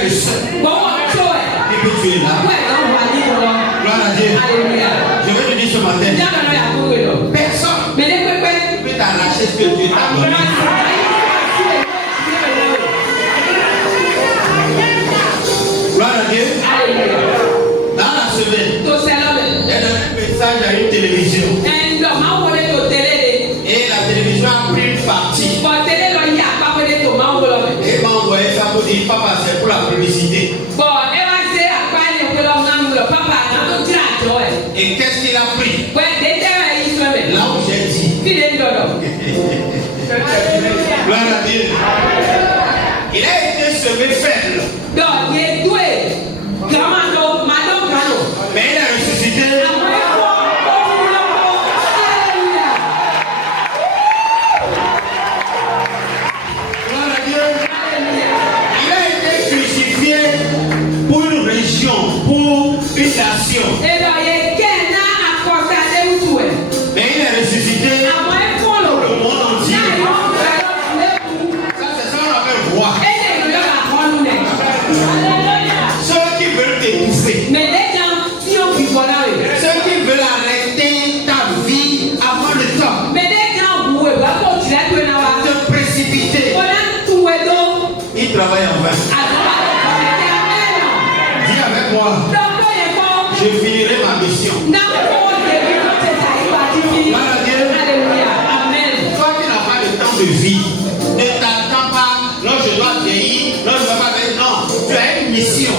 est le seul. Et que tu es là. Gloire à Dieu. Je vais te dire ce matin. Personne ne peut t'arracher ce que Dieu t'a donné. Gloire à Dieu. Dans la semaine, il y a un message à une télévision. Et la télévision a pris une partie. Et m'a envoyé ça pour dire, papa, c'est pour la publicité. Et qu'est-ce qu'il a pris? Là où j'ai dit. Gloire à Dieu. Il a été semé faible. Mais il a ressuscité. Gloire à Dieu. Il a été crucifié pour une région, pour une nation. Mais il est ressuscité pour le monde entier. Ça, c'est ça qu'on appelle roi. Ceux qui veulent t'étouffer, ceux qui veulent arrêter ta vie avant le temps, te précipiter, ils travaillent en vain. Dis avec moi, je finirai ma mission. Toi qui n'as pas de temps de vie, ne t'attends pas, non je dois vieillir, non je ne dois pas vieillir, non, tu as une mission.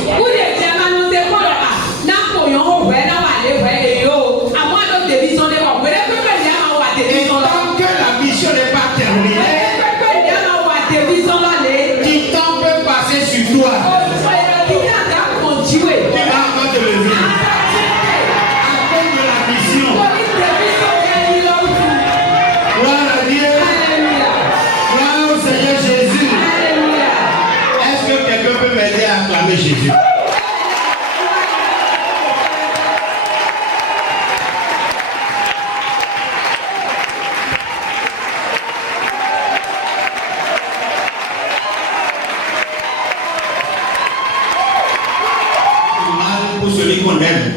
Et tant que la mission n'est pas terminée, du temps peut passer sur toi. Tu vas encore te lever. À cause de la mission. Gloire à Dieu. Gloire au Seigneur Jésus. Est-ce que quelqu'un peut m'aider à acclamer Jésus? Pour celui qu'on aime.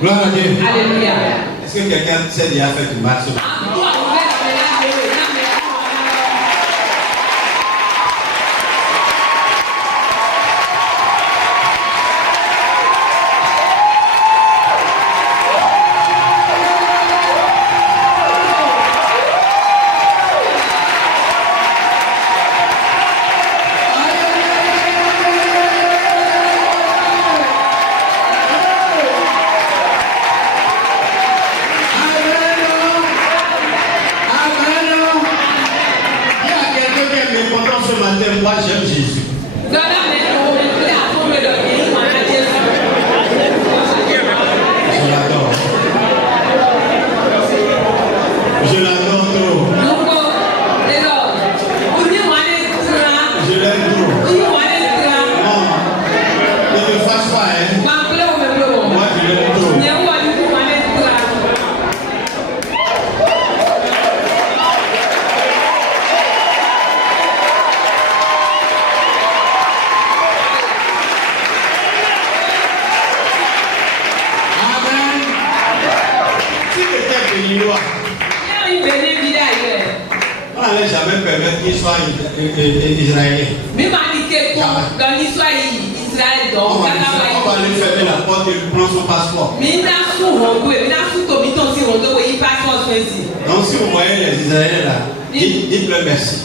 Gloire à Dieu. Alléluia. Est-ce que quelqu'un sait déjà faire du mal ce matin? Moi j'aime Jésus. Je l'adore. Je l'adore trop. Je l'aime trop. Non, ne me fâche pas, hein. Moi je l'aime trop. On n'allait jamais permettre qu'il soit israélien. On va lui fermer la porte et lui prendre son passeport. Donc si vous voyez les Israéliens là, dites-leur merci.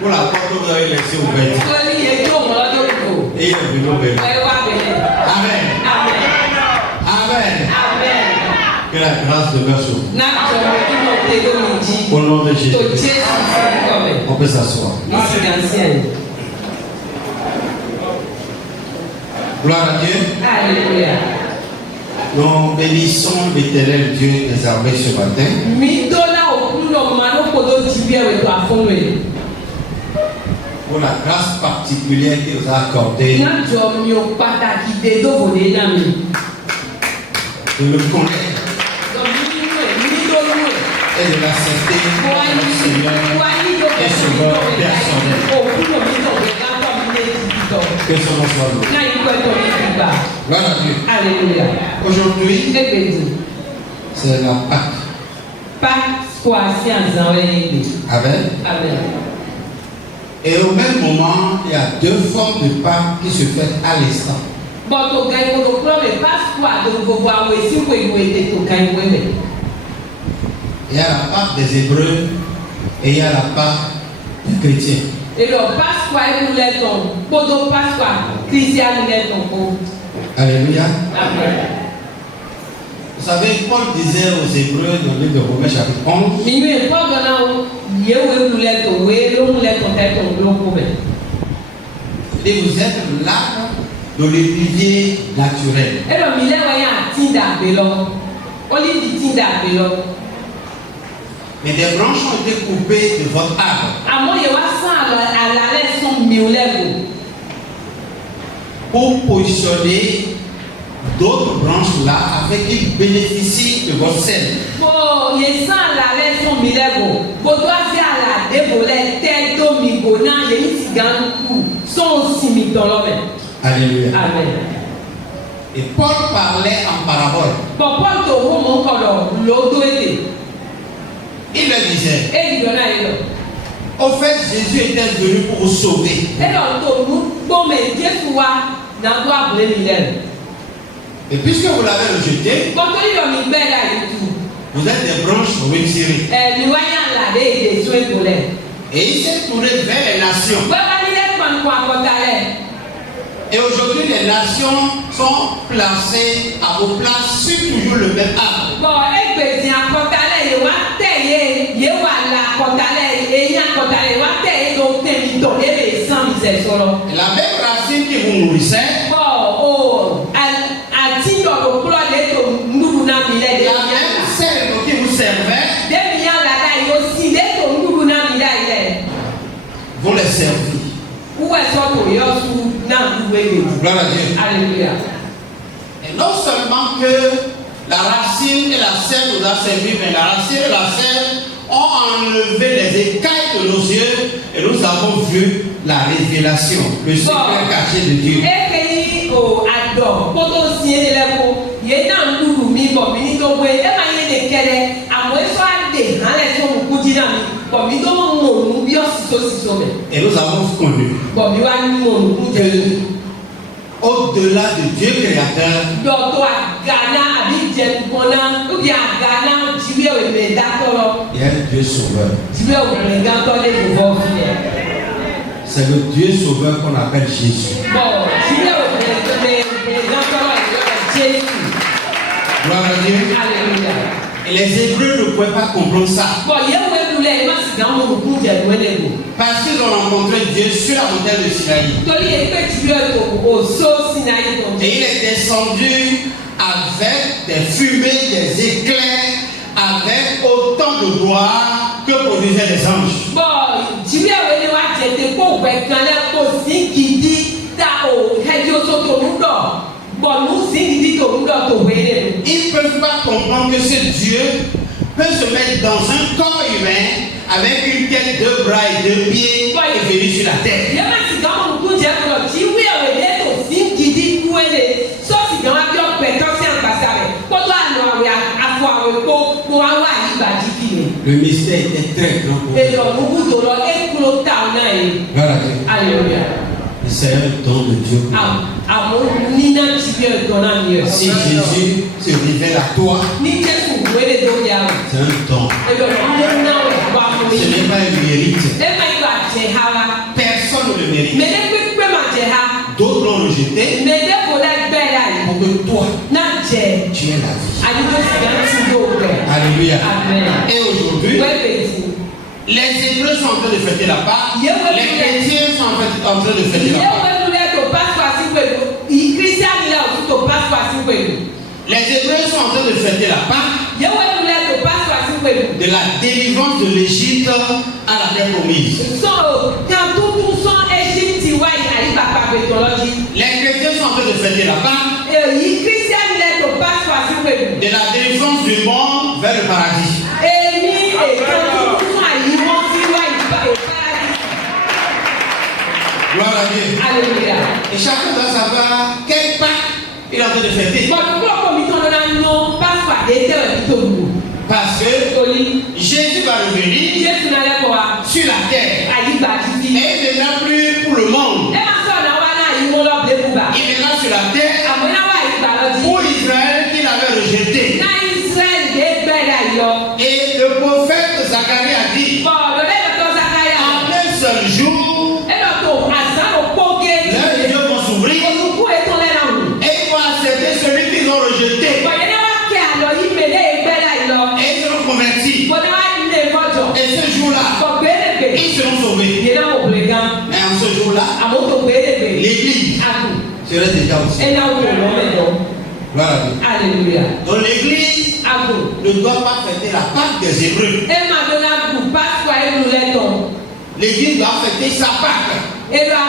Pour la porte que vous avez laissée ouverte. Et il est venu ouvert. Amen. Amen. Que la grâce demeure sur vous. Au nom de Jésus. On peut s'asseoir. Gloire à Dieu. Alléluia. Nous bénissons l'Éternel Dieu des armées ce matin. Pour la grâce particulière qu'il nous a accordée de le connaître et de l'accepter comme notre Seigneur et Sauveur personnel. Que son nom soit loué. Gloire à Dieu. Alléluia. Aujourd'hui, c'est la Pâque. Amen. Amen. Et au même moment, il y a deux formes de Pâques qui se font à l'instant. Il y a la Pâque des Hébreux et il y a la Pâque des chrétiens. Alléluia. Amen. Vous savez, Paul disait aux Hébreux dans le livre de Romains chapitre 11, et vous êtes l'arbre de l'olivier naturel. Mais des branches ont été coupées de votre arbre pour positionner d'autres branches là afin qu'ils bénéficient de votre sel. Alléluia. Amen. Et Paul parlait en parabole. Il leur disait, au fait, Jésus était venu pour vous sauver. Et puisque vous l'avez rejeté, vous êtes des branches retirées. Et il s'est tourné vers les nations. Et aujourd'hui, les nations sont placées à vos places sur toujours le même arbre. Et la même racine qui vous nourrissait, la même sel qui vous servait, vont les servir. Gloire à Dieu. Alléluia. Et non seulement que la racine et la sève nous a servi, mais la racine et la sève ont enlevé les écailles de nos yeux et nous avons vu la révélation, le secret caché de Dieu. Et nous avons connu que au-delà de Dieu créateur, il y a un Dieu sauveur. C'est le Dieu sauveur qu'on appelle Jésus. Gloire à Dieu. Alléluia. Et les Hébreux ne pouvaient pas comprendre ça. Parce qu'ils ont rencontré Dieu sur la montagne de Sinaï. Et il est descendu avec des fumées, des éclairs, avec autant de gloire que produisaient les anges. Ils ne peuvent pas comprendre que ce Dieu peut se mettre dans un corps humain avec une tête, deux bras et deux pieds et venir sur la terre. Le mystère était très grand pour eux. Alléluia. C'est un don de Dieu. Si Jésus se révèle à toi, c'est un don. Ce n'est pas un mérite. Personne ne le mérite. D'autres l'ont rejeté pour que toi, tu aies la vie. Alléluia. Et aujourd'hui, les Hébreux sont en train de fêter la Pâque. Les chrétiens sont en train de fêter la Pâque. Les Hébreux sont en train de fêter la Pâque. De la délivrance de l'Égypte à la terre promise. Les chrétiens sont en train de fêter la Pâque. De la délivrance du monde vers le paradis. à Dieu. Alléluia. Et chacun doit savoir quel Pâques il est en train de fêter. Parce que Jésus va revenir sur la terre. Et il ne viendra plus pour le monde. Il viendra sur la terre pour Israël qu'il avait rejeté. Et le prophète Zacharie a dit, en un seul jour, leurs yeux vont s'ouvrir et ils vont accepter celui qu'ils ont rejeté. Et ils seront convertis. Et ce jour-là, ils seront sauvés. Mais en ce jour-là, l'église serait déjà aussi. Voilà. Alléluia. Donc l'église ne doit pas fêter la Pâque des Hébreux. L'église doit fêter sa Pâque. Et la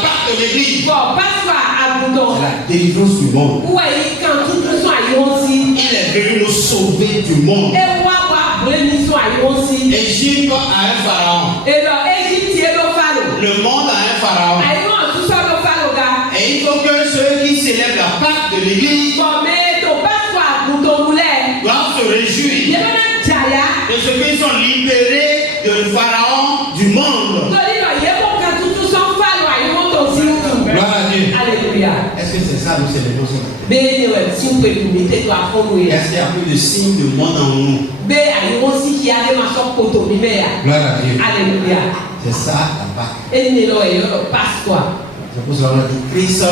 Pâque de l'église, c'est la délivrance du monde. Il est venu nous sauver du monde. Égypte a un pharaon. Le monde a un pharaon. Et il faut que ceux qui célèbrent la Pâque de l'église doivent se réjouir de ce qu'ils sont libérés de pharaon du monde. Gloire à Dieu. Alléluia. Est-ce que c'est ça nous célébrons ça? Est-ce qu'il y a plus de signes du monde en nous? Gloire à Dieu. Alléluia. C'est ça la Pâque. C'est pour cela qu'on dit Christ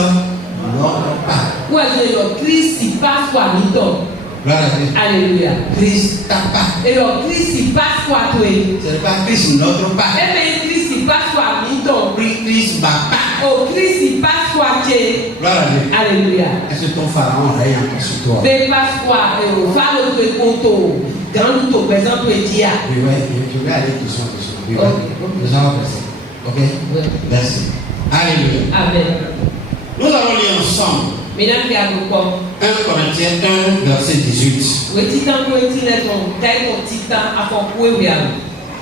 notre Pâque. Gloire à Dieu. Alléluia. Christ ta Pâque. Et alors, Christ passe quoi toi? Ce n'est pas Christ notre Pâque. Eh bien, Christ passe quoi Milton? Christ ma Pâque. Oh, Christ passe quoi tu? Gloire à Dieu. Alléluia. Est-ce que ton pharaon règne encore sur toi? Mais passe quoi? Pharaon te compte. Grand nous te présente le dia. Oui, je vais aller tout ça. Oui, nous allons passer. Ok? Merci. Alléluia. Amen. Nous allons lire ensemble. 1 Corinthiens 1, verset 18.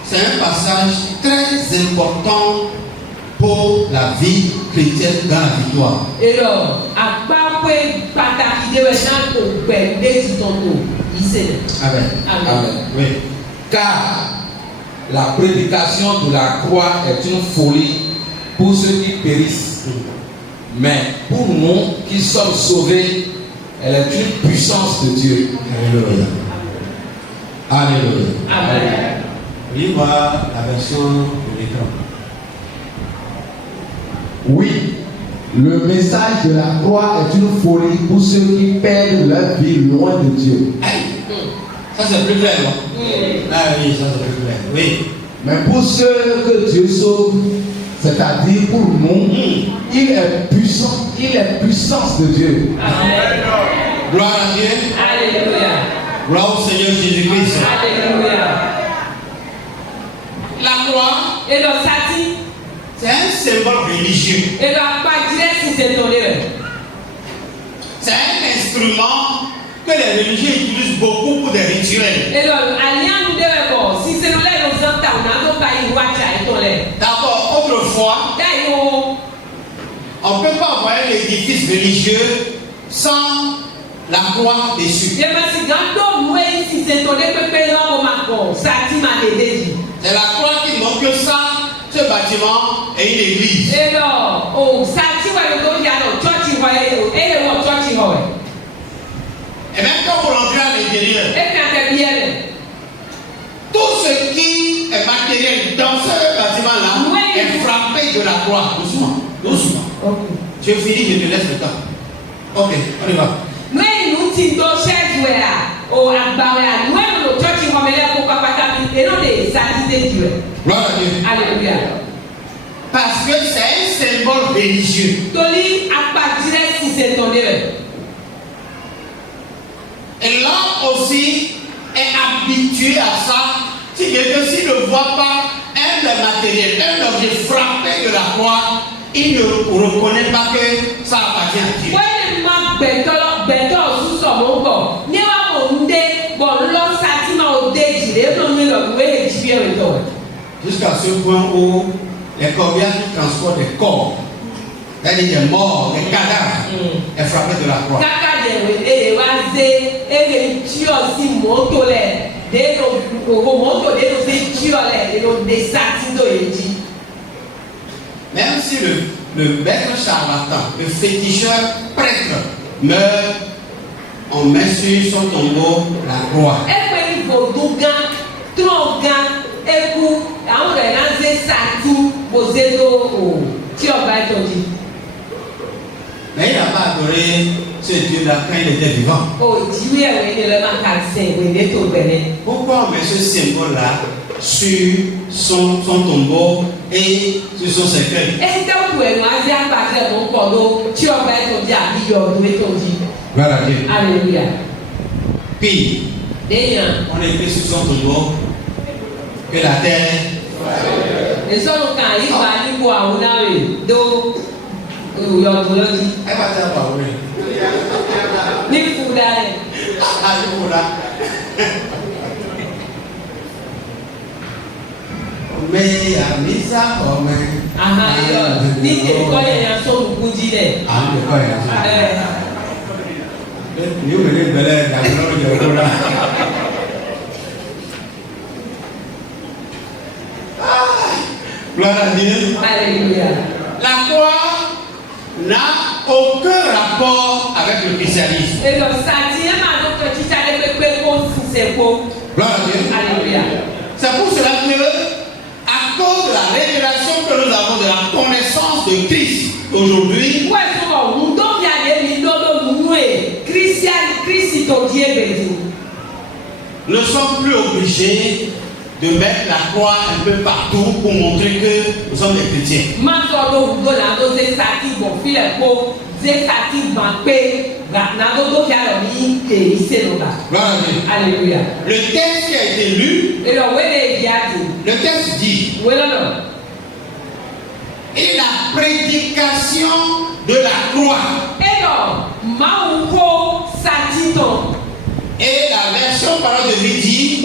C'est un passage très important pour la vie chrétienne dans la victoire. Amen. Amen. Oui. Car la prédication de la croix est une folie pour ceux qui périssent. Mais pour nous qui sommes sauvés, elle est une puissance de Dieu. Alléluia. Alléluia. Amen. Lis-moi la version de l'écran. Oui, le message de la croix est une folie pour ceux qui perdent leur vie loin de Dieu. Ça c'est plus clair, non? Ah oui, ça c'est plus clair. Oui. Mais pour ceux que Dieu sauve, c'est-à-dire pour nous, il est puissant, il est puissance de Dieu. Amen. Gloire à Dieu. Alléluia. Gloire au Seigneur Jésus-Christ. Alléluia. La croix, Et le sati, c'est un symbole religieux. et le apatire si c'est ton livre. C'est un instrument que les religieux utilisent beaucoup pour des rituels. Et le alliant nous devait voir. Si c'est nous les nous entendons, on n'a pas eu watcha et ton lait. D'accord, autrefois, on ne peut pas voir l'édifice religieux sans la croix dessus. Et mais si quand on si c'est ton lait, peut payer au macron. Sati m'a aidé. C'est la croix qui montre que ça, ce bâtiment est une église. Et là, oh, sati va le donner à notre church, et le church, Et même quand vous rentrez à l'intérieur, et quand t'es bien, tout ce qui est matériel dans ce bâtiment-là est frappé de la croix. Doucement, doucement. okay. Je finis, je te laisse le temps. Ok, on y va. Nous sommes chers au Akbaria, nous sommes nos church, on va mettre pour papa et non des satisfaits de Dieu. Gloire à Dieu. Alléluia. Parce que c'est un symbole religieux. Toli Akbatire si c'est ton Dieu. Et l'homme aussi est habitué à ça. Si quelqu'un ne voit pas un matériel, un objet frappé de la croix, il ne reconnaît pas que ça appartient à Dieu. Jusqu'à ce point où les corbières qui transportent des corps, c'est-à-dire des morts, des cadavres, est frappé de la croix. Même si le maître charlatan, le féticheur prêtre meurt, on met sur son tombeau la croix. Mais il n'a pas adoré ce Dieu-là quand il était vivant. Pourquoi on met ce symbole-là sur son tombeau et sur son cercueil? Gloire à Dieu. Alléluia. Puis, on écrit sur son tombeau que la terre. Elle va dire pas oui. Mais il y a mis ça comme gloire à Dieu. Alléluia. La croix n'a aucun rapport avec le christianisme. Gloire à Dieu. Alléluia. C'est pour cela que, à cause de la révélation que nous avons de la connaissance de Christ aujourd'hui, nous ne sommes plus obligés de mettre la croix un peu partout pour montrer que nous sommes des chrétiens. Gloire à Dieu. Alléluia. Le texte qui a été lu, le texte dit, et la prédication de la croix. Et la version parole de vie dit,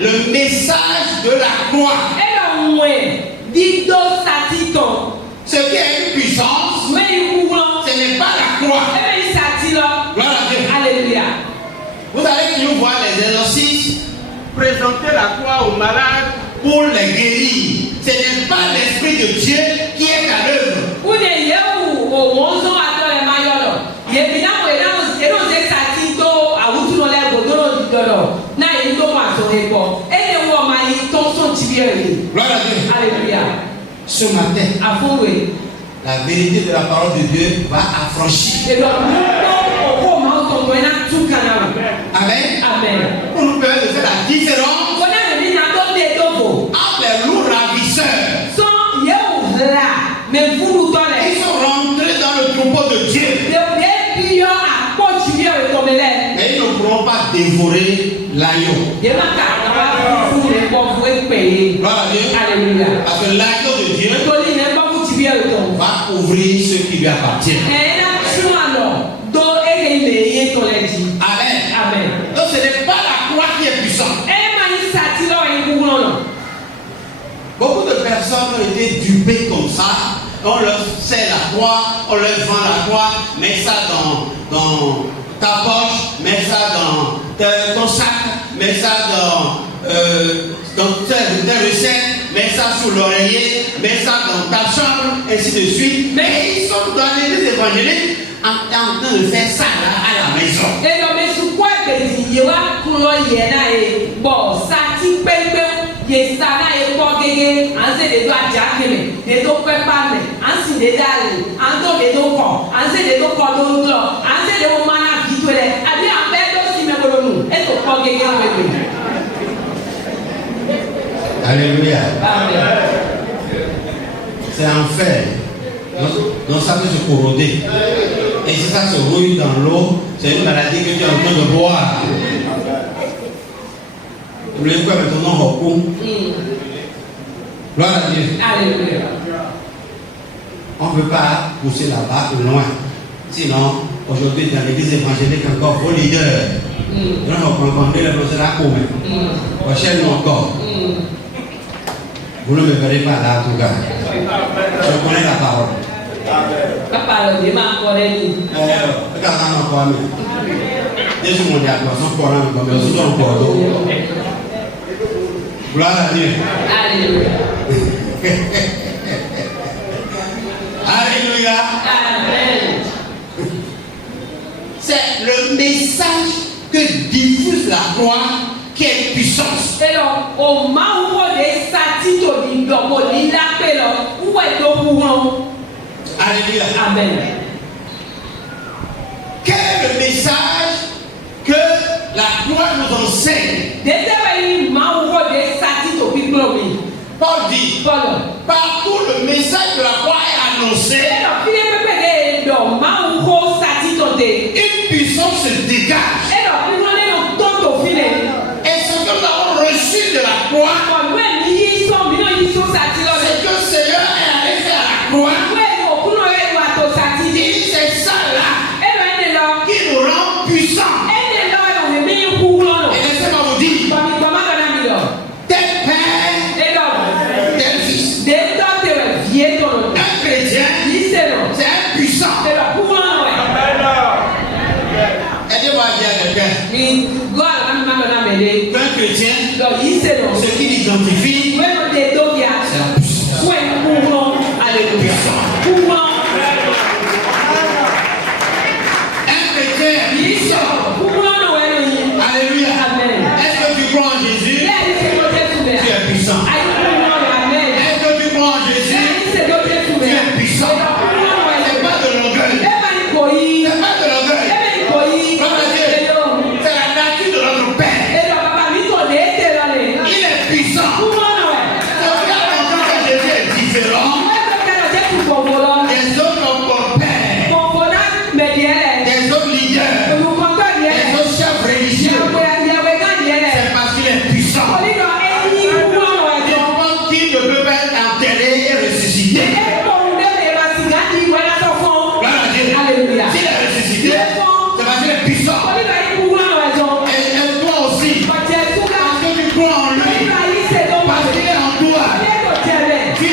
le message de la croix. Ce qui a une puissance, ce n'est pas la croix. Gloire à Dieu. Alléluia. Vous allez toujours voir les exorcistes présenter la croix aux malades pour les guérir. Ce n'est pas l'Esprit de Dieu qui est à l'œuvre. Gloire à Dieu. Alléluia. Ce matin, la vérité de la parole de Dieu va affranchir. Amen. Amen. Pour nous permettre de faire la différence entre les loups ravisseurs. Ils sont rentrés dans le troupeau de Dieu. Mais ils ne pourront pas dévorer l'agneau. Gloire à Dieu. Alléluia. Parce que l'agneau de Dieu va ouvrir ce qui lui appartient. Amen. Amen. Donc ce n'est pas la croix qui est puissante. Beaucoup de personnes ont été dupées comme ça. On leur sert la croix, on leur vend la croix, mets ça dans ta poche, mets ça dans ton sac, mets ça dans tes recettes, mets ça sous l'oreiller, mets ça dans ta chambre, ainsi de suite. Mais ils sont dans les évangéliques en train de faire ça là à la maison. Alléluia. C'est enfer. Donc ça peut se corroder. Et si ça se rouille dans l'eau, c'est une maladie que tu es en train de boire. Vous voulez quoi maintenant au cou? Gloire à Dieu. Alléluia. On ne peut pas pousser là-bas ou loin. Sinon, aujourd'hui, dans l'église évangélique, encore vos leaders. Nous allons comprendre le message à couper. Prochainement encore. Vous ne me verrez pas là en tout cas. Je connais la parole. Papa, le débat encore est dit. Regarde encore. Déjà, mon diable, son coran, comme je suis dans le corps. Gloire à Dieu. Alléluia. Alléluia. Amen. C'est le message que diffuse la croix qui est puissance. Alors, au moment où les satires du domo, il l'appelle, où est le courant? Alléluia. Amen. Quel est le message que la croix nous enseigne? Paul dit, partout le message de la croix est annoncé, une puissance se dégage. Et ce que nous avons reçu de la croix, c'est que le Seigneur est allé faire la croix. Il dit, c'est ça là qui nous rend puissants. Et laissez-moi vous dire, tel père, tel fils. Un chrétien, c'est un puissant. Aidez-moi à dire à quelqu'un. Un chrétien, ce qui l'identifie, c'est un puissant. Un chrétien, alléluia. Est-ce que tu crois en Jésus? Tu es puissant. Est-ce que tu crois en Jésus? Tu es puissant. C'est pas de l'orgueil. C'est pas de l'orgueil. Gloire à Dieu. C'est la nature de notre Père. Il est puissant. Ce qui a montré que Jésus est différent des autres pères, des autres leaders, des autres chefs religieux. C'est parce qu'il est puissant. N'importe qui ne peut pas être enterré et ressuscité. Gloire à Dieu. S'il est ressuscité, c'est parce qu'il est puissant. Et toi aussi, parce que tu crois en lui, parce qu'il est en toi, tu es.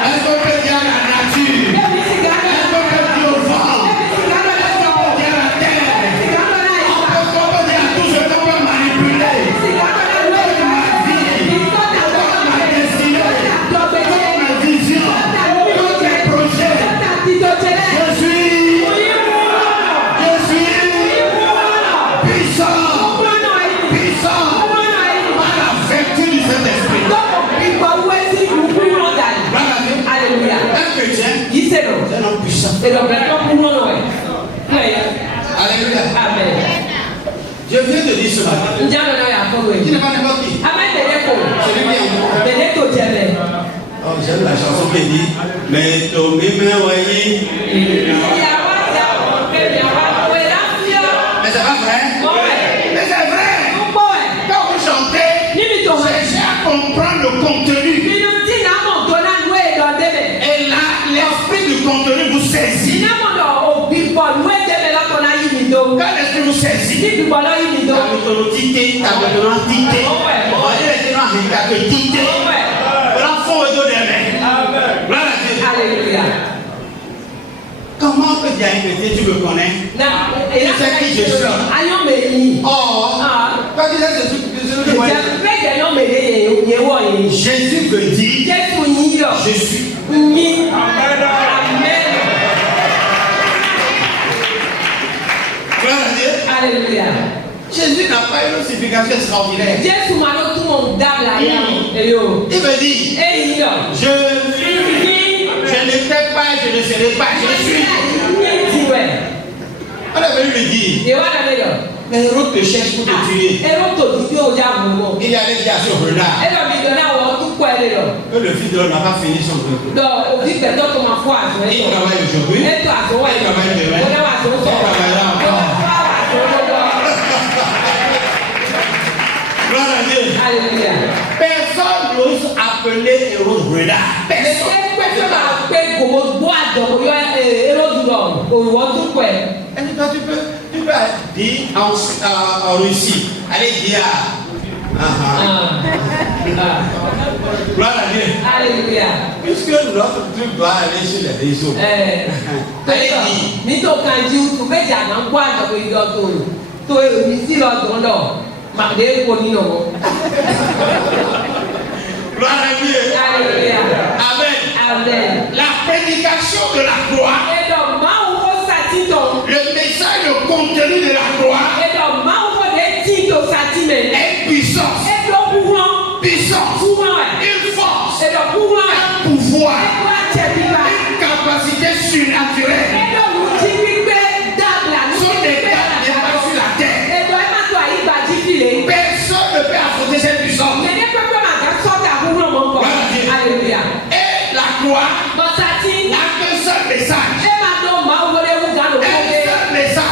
Est-ce qu'on peut dire la nature? Est-ce qu'on peut dire au vent? Est-ce qu'on peut dire à la terre? Est-ce qu'on peut dire à tout ce qu'on peut manipuler? Ma vie, ma destinée, ma vision, tous mes projets. Je suis puissant, puissant par la vertu du Saint-Esprit. Un chrétien, c'est un homme puissant. Alléluia. Je viens de dire ce matin. Tu n'es pas n'importe qui. Celui qui est en toi. Oh, j'aime la chanson qui dit mais Tomé me voyez. Mais c'est pas vrai. Mais c'est vrai. Quand vous chantez, cherchez à comprendre le contenu. Et là, l'esprit du contenu vous saisit. Quand l'esprit vous saisit, ta méthodicité, ta méthodicité, comment on peut dire à un chrétien, tu me connais? C'est qui je suis. Oh, quand tu dis Jésus veut dire je suis. Alléluia. Jésus n'a pas une signification extraordinaire. Il me dit je n'étais pas, je ne serai pas, je suis. On avait lui dire mais Hérode te cherche pour te tuer. Il allait dire à son renard que le fils de l'homme n'a pas fini son œuvre. Il travaille aujourd'hui, il travaille demain, il travaillera encore. Gloire à Dieu. Alléluia. Personne n'ose appeler Hérode renard. Personne. Et toi, tu peux dire en Russie, allez dire Gloire à Dieu. Alléluia. Puisque notre truc doit aller chez les réseaux. Allez-y. Ni to kanji tu be ja na ngwa na ko ido to mi si lo don do ma de ko ni no. Gloire à Dieu. Alléluia. Amen. Amen. La prédication de la croix. Et donc ma ou ko sati to. Le message, le contenu de la croix. Et donc ma ou ko de ti to sati me. Est puissance. Et donc pouvoir. Puissance. Une force. Et donc pouvoir. Un pouvoir. Une capacité surnaturelle. Et donc vous dites que sont des gars qui pas sur la terre. Personne ne peut affronter cette puissance. Alléluia. Et la croix n'a qu'un seul message. Un seul message.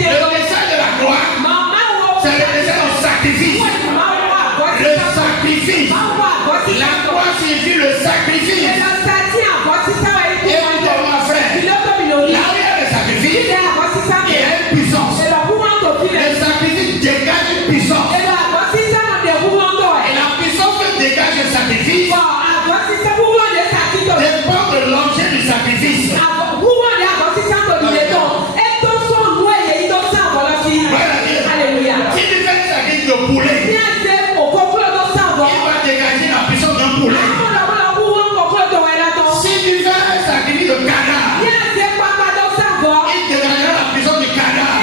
Le message de la croix, c'est le message du sacrifice. Le sacrifice. La croix signifie le sacrifice. Et comment faire? Là où il y a le sacrifice, il y a une puissance. Le sacrifice dégage une puissance. Et la puissance que dégage le sacrifice dépend de l'objet du sacrifice. Alléluia. Si tu fais le sacrifice de poulet, il va dégager la puissance d'un poulet. Si tu fais un sacrifice de canard, il dégagera la puissance du canard.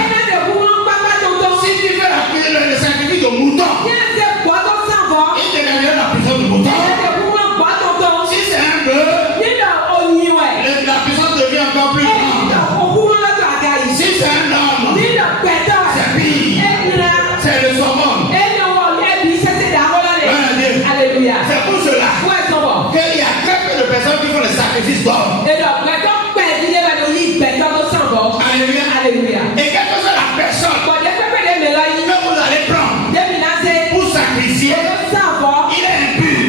Si tu fais le sacrifice de mouton, il dégagera la puissance du mouton. Si c'est un bœuf, la puissance devient encore plus grande. Si c'est un homme, c'est pire. C'est le saumon. Alléluia. C'est pour cela qu'il y a très peu de personnes qui font le sacrifice d'homme. Alléluia. Et quelle que soit la personne que vous allez prendre pour sacrifier, il est impur.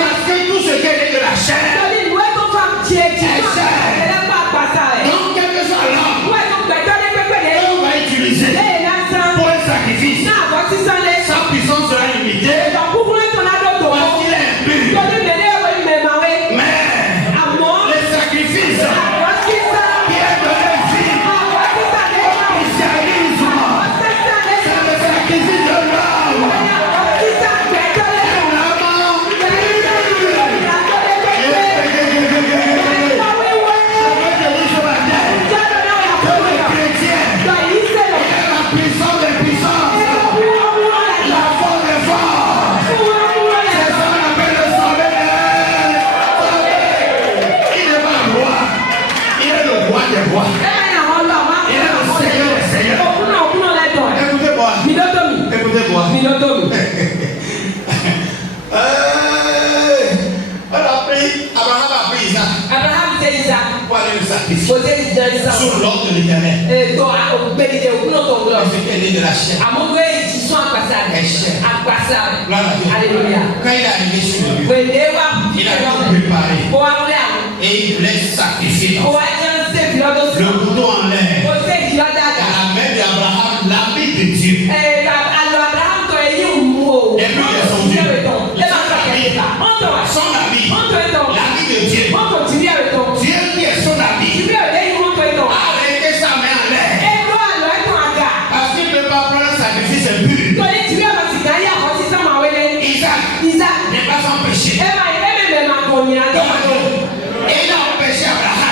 Parce que tout ce qui est de la chair, donc quel que soit l'homme qu'on va utiliser pour un sacrifice, sa puissance sera limitée parce qu'il est impur. Mais le sacrifice qui est donné ici, christianisme, c'est le sacrifice de l'homme. Écoutez-moi. Abraham a pris Isaac pour aller le sacrifier sur l'ordre de l'Éternel. Et ce qui est né de la chair est chair. Alléluia. Quand il est arrivé sur le lieu, il a tout préparé et il voulait sacrifier. Le couteau en l'air. À la main d'Abraham, l'ami de Dieu. Et puis il est son Dieu. Son ami. L'ami de Dieu. Dieu qui est son ami. A arrêté sa main en l'air. Parce qu'il ne peut pas prendre un sacrifice impur. Isaac n'est pas sans péché. Et il a empêché Abraham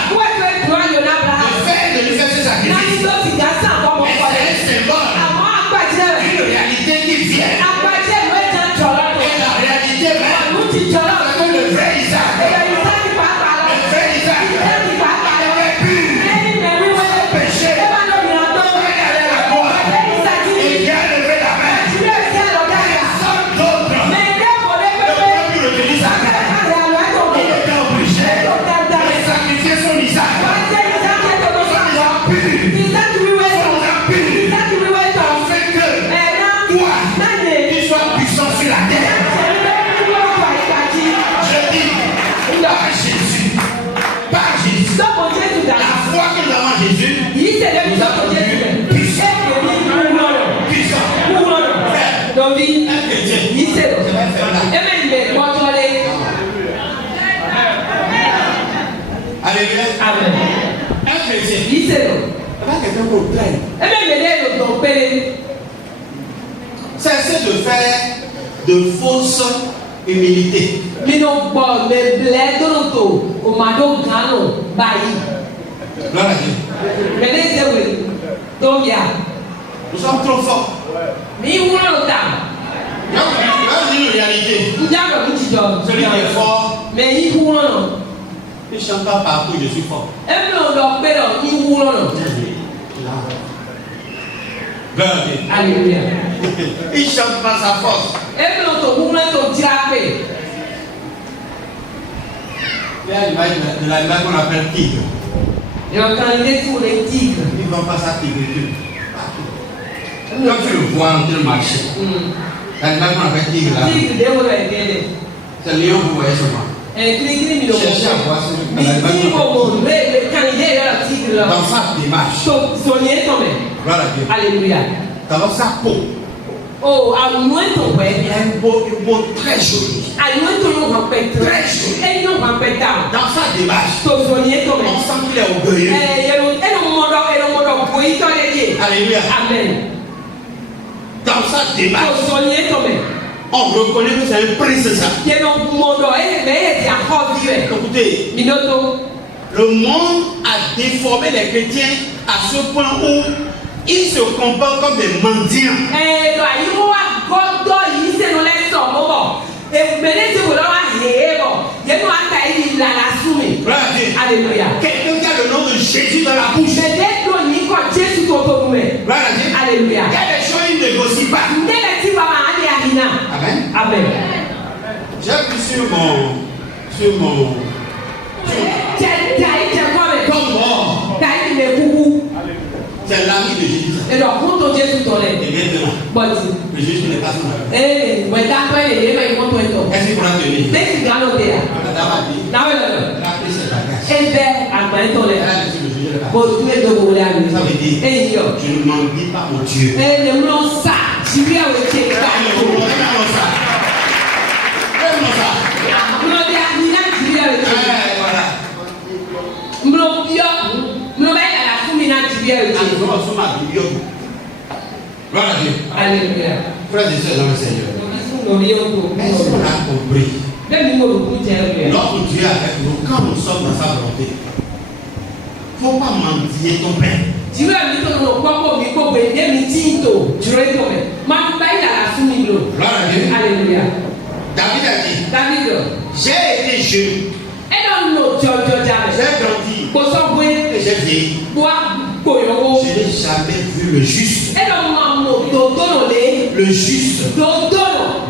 de lui faire ce sacrifice. Mais c'est un symbole d'une réalité qui vient. Et la réalité même, c'est que le vrai Isaac était pur, sans péché. Quand il allait à la croix, il vient lever la main. Personne d'autre ne peut plus retenir sa main. Il était obligé de sacrifier son Isaac. Jésus, nous avons Dieu puissant. Amen. Un chrétien. Il sait non. Pas quelqu'un qu'on traîne. Et même les autres pélé. Cessez de faire de fausses humilités. Mais non, bon, mais blé donoto, au mado gano, bayi. Gloire à Dieu. Mais les deux, donc ya. Nous sommes trop forts. Mais où l'on t'a? Là, une réalité. Celui qui est fort, Mais il où l'on? il ne chante pas partout, je suis fort. Et l'on doit faire, il où l'on? Gloire à Dieu. Alléluia. Il ne chante pas sa force. Et l'on te où l'on te drapé. Il y a de l'animal qu'on appelle tigre. Et on candidat pour les tigres. Ils ne vont pas ça tigre. Quand tu le vois en train de marcher, l'animal qu'on appelle tigre là, c'est le lion que vous voyez souvent. Cherchez à voir ce l'animal qu'on appelle tigre. Dans sa démarche. Gloire à Dieu. Alléluia. Dans sa peau. Oh, à moins ton père. Il y a une peau très jolie. À moins ton nom très joli. Et non rappelle ta. Dans sa démarche, Ton soigné ton on sent qu'il est orgueilleux. Alléluia. Amen. Dans sa démarche, Ton soigné ton mère. on reconnaît que c'est un prince ça. Écoutez, Minoto. le monde a déformé les chrétiens à ce point où ils se comportent comme des mendiants. Alléluia. Quelqu'un qui a le nom de Jésus dans la bouche. Alléluia. Il y a des choses qu'il ne négocie pas. Amen. Amen. J'ai vu sur mon comme mort. C'est l'ami de Jésus. Et maintenant, le Jésus n'est pas son ami. Est-ce qu'il pourra tenir? Madame a dit, elle a pris ses bagages. Elle a dit, le Jésus n'est pas son ami. Ça veut dire, je ne m'en dis pas mon Dieu. Gloire à Dieu. Alléluia. Frères et sœurs dans le Seigneur, est-ce qu'on a compris? Notre Dieu avec nous, quand nous sommes dans sa volonté, il ne faut pas mendier ton Père. Gloire à Dieu. Alléluia. David a dit, j'ai été jeune, j'ai grandi et j'ai vieilli. Je n'ai jamais vu le juste. Le juste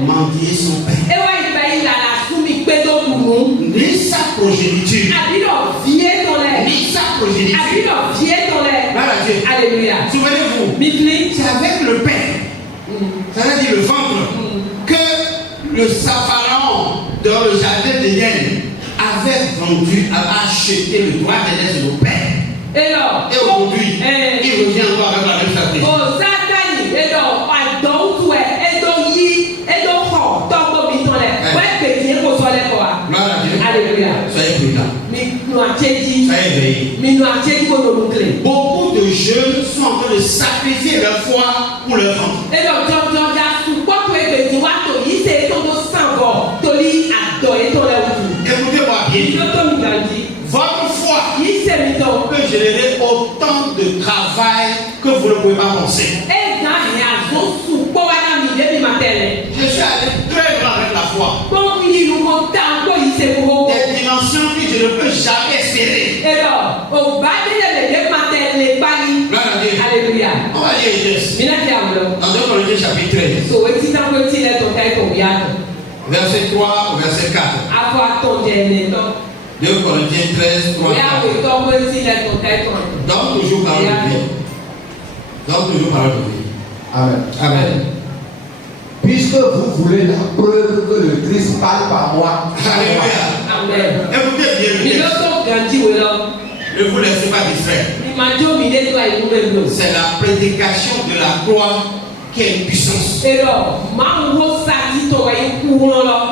mendier son père. Ni sa progéniture. Ni sa progéniture. Alléluia. Souvenez-vous, c'est avec le père, ça veut dire le ventre, que le Pharaon dans le jardin d'Éden avait vendu, avait acheté le droit d'Éden sur nos pères. Et aujourd'hui, il revient encore avec la même stratégie. Alléluia. Soyez prudents. Soyez éveillés. Beaucoup de jeunes sont en train de sacrifier leur foi pour leur ventre. Écoutez-moi bien. Votre foi peut générer autant de travail que vous ne pouvez pas penser. Je suis allé très loin avec la foi. Des dimensions que je ne peux jamais espérer. Gloire à Dieu. Alléluia. On va lire les textes. Dans 2 Corinthiens chapitre 13, verset 3 au verset 4. 2 Corinthiens 13, 3 4. Donc toujours parole de vie. Donc toujours parole de vie. Amen. Amen. Puisque vous voulez la preuve que le Christ parle par moi. Alléluia. Écoutez bien le texte. Ne vous laissez pas distraire. C'est la prédication de la croix qui est une puissance.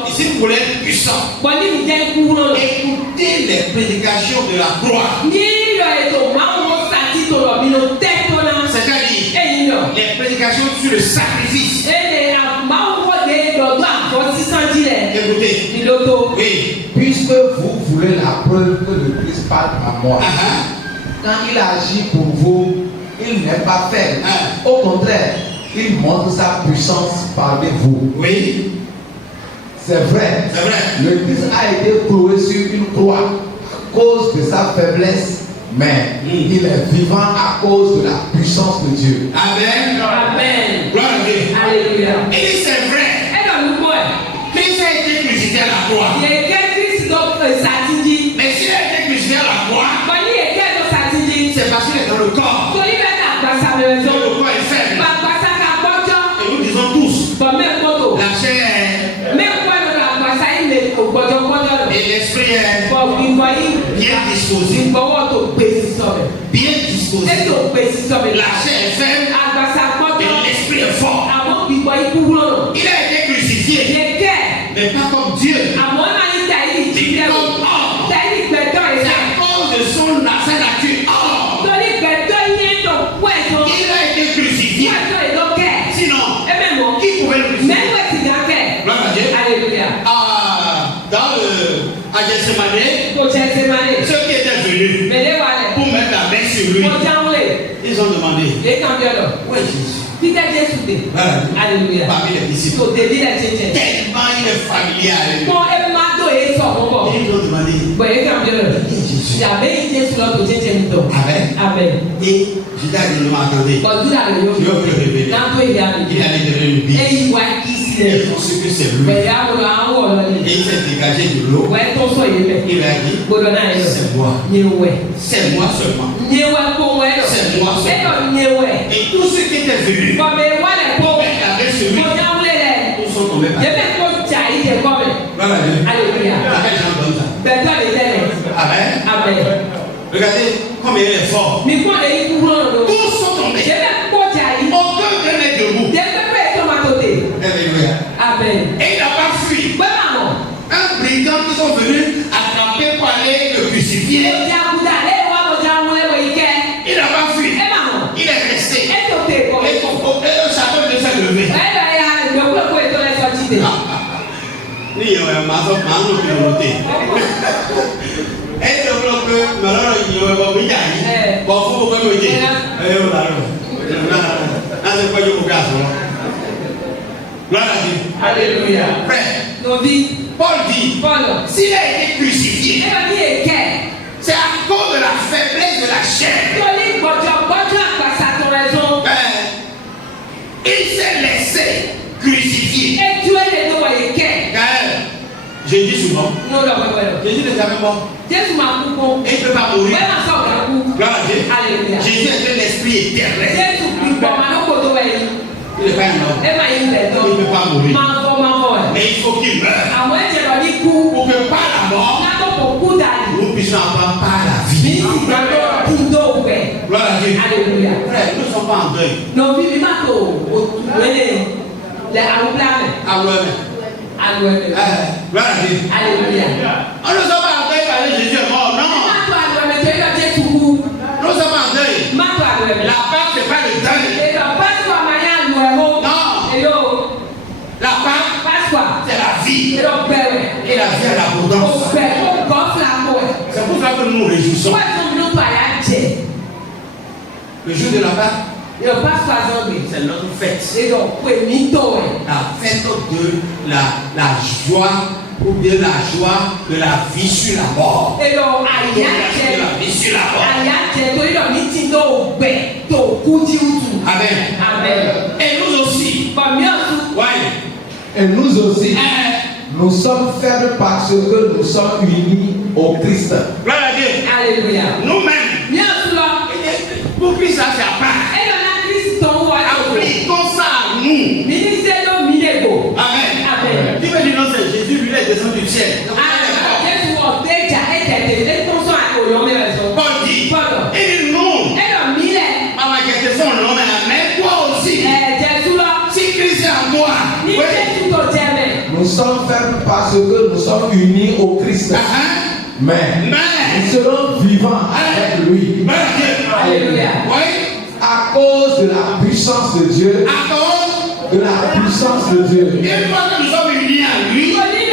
Ici, vous voulez être puissant. Écoutez les prédications de la croix. C'est-à-dire les prédications sur le sacrifice. Écoutez. Oui. Puisque vous voulez la preuve que le Christ parle à moi, quand il agit pour vous, il n'est pas faible. Au contraire, il montre sa puissance parmi vous. Oui. C'est vrai. C'est vrai. Le Christ a été cloué sur une croix à cause de sa faiblesse, mais il est vivant à cause de la puissance de Dieu. Amen. Amen. Gloire à Dieu. Alléluia. Et c'est vrai. Christ a été crucifié à la croix. Mais s'il a été crucifié à la croix, c'est parce qu'il est dans le corps. Le corps est faible. Et nous disons tous, la chair et l'esprit est bien disposé. Bien disposé. La chair est faible et l'esprit est fort. Il a été crucifié, mais pas comme Dieu, mais comme homme. C'est à cause de sa nature homme. Il a été crucifié. Sinon, qui pouvait le crucifier? Gloire à Dieu. Alléluia. À Gethsemane, ceux qui étaient venus pour mettre la main sur lui, ils ont demandé, où est Jésus? Alléluia. Parmi les disciples. Tellement il est familier avec eux. Ils ont demandé, Amen. Et Judas a dit, non, attendez. Je vais vous le révéler. Il allait devenir une bille. Ils ont su que c'est lui. Et il s'est dégagé de l'eau. Il a dit, c'est moi. C'est moi seulement. C'est moi seulement. Et tous ceux qui étaient venus, ils avaient celui. Tous sont tombés par terre. Alléluia. Amen. Regardez comme il est fort. Tous sont tombés. Aucun n'est debout. Alléluia. Amen. Et il n'a pas fui. Un brigand qui sont venus attraper pour aller le crucifier. Il n'a pas fui. Il est resté. Et le château de s'est levé. Il y a un maçon qui a noté. Et le bloc, maintenant, il y a un bon métier. Bon, il faut que vous métier. Gloire à Dieu. Alléluia. Frère, Paul dit, s'il a été crucifié, c'est à cause de la faiblesse de la chair. Il s'est laissé crucifier. J'ai dit souvent, Jésus n'est jamais mort. Et il ne peut pas mourir. Gloire à Dieu. Jésus est un esprit éternel. Il n'est pas un homme. Il ne peut pas mourir. Mais il faut qu'il meure. Pour que par la mort, nous puissions avoir par la vie. Gloire à Dieu. Alléluia. Frère, nous ne sommes pas en deuil. Gloire à Dieu. Alléluia. On ne sommes pas en deuil parce que Jésus est mort. Non. Nous sommes en deuil. La Pâque, ce n'est pas le deuil. Non. La Pâque, c'est la vie. Et la vie a l'abondance. C'est pour ça que nous nous réjouissons. Le jour de la Pâque, c'est notre fête. La fête de la joie, ou bien la joie de la vie sur la mort. De la vie sur la mort. Amen. Et nous aussi. Ouais. Et nous aussi, nous sommes faibles parce que nous sommes unis au Christ. Gloire à Dieu. Alléluia. Nous-mêmes. Pour Christ, ça c'est à part. Appliquons ça à nous. Amen. Tu veux dire non, c'est Jésus, lui, il est descendu du ciel. Paul dit, il dit non. Maman, quelque chose, non, mais toi aussi. Si Christ est en toi, oui. sommes faibles parce que nous sommes unis au Christ. Mais nous serons vivants avec lui. Alléluia. À cause de la puissance de Dieu. De la puissance de Dieu. Une fois que nous sommes unis à lui, nous sommes unis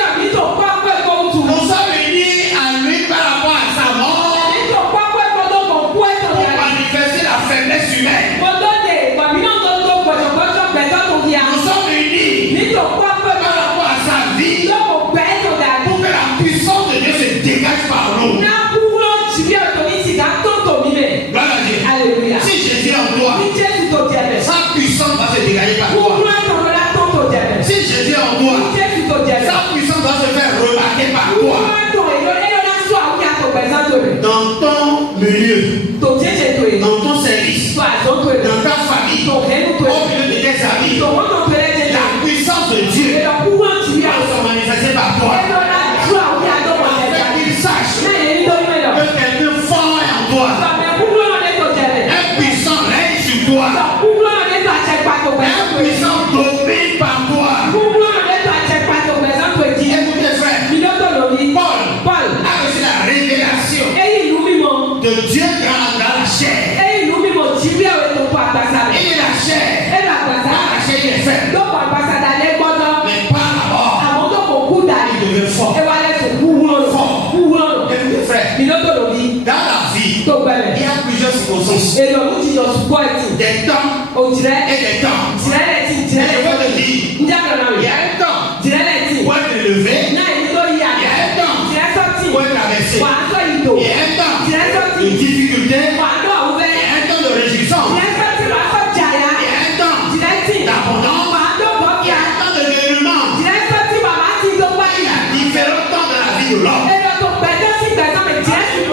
à lui par rapport à sa mort pour manifester la faiblesse humaine. Nous sommes unis par rapport à sa vie pour que la puissance de Dieu se dégage par nous. Gloire à Dieu. Alléluia. Si Jésus est en toi, sa puissance va se dégager par toi. Si Jésus est en toi, sa puissance va se faire remarquer par toi. Dans ton milieu, dans ton service, dans ta famille, au milieu de tes amis, la puissance de Dieu va se manifester par toi. Afin qu'il sache que quelqu'un fort est en toi. Un puissant règne sur toi. Un puissant domine par toi. Écoutez frère, Paul a reçu la révélation de Dieu dans la chair. Et la chair il est faible. Mais par la mort, il devient fort. Écoutez frère, dans la vie, il y a plusieurs circonstances. Des temps et des temps. Et je veux te dire, il y a un temps pour être élevé, il y a un temps pour être abaissé, il y a un temps de difficulté, il y a un temps de réjouissance, il y a un temps d'abondance, il y a un temps de dénouement. Il y a différents temps dans la vie de l'homme.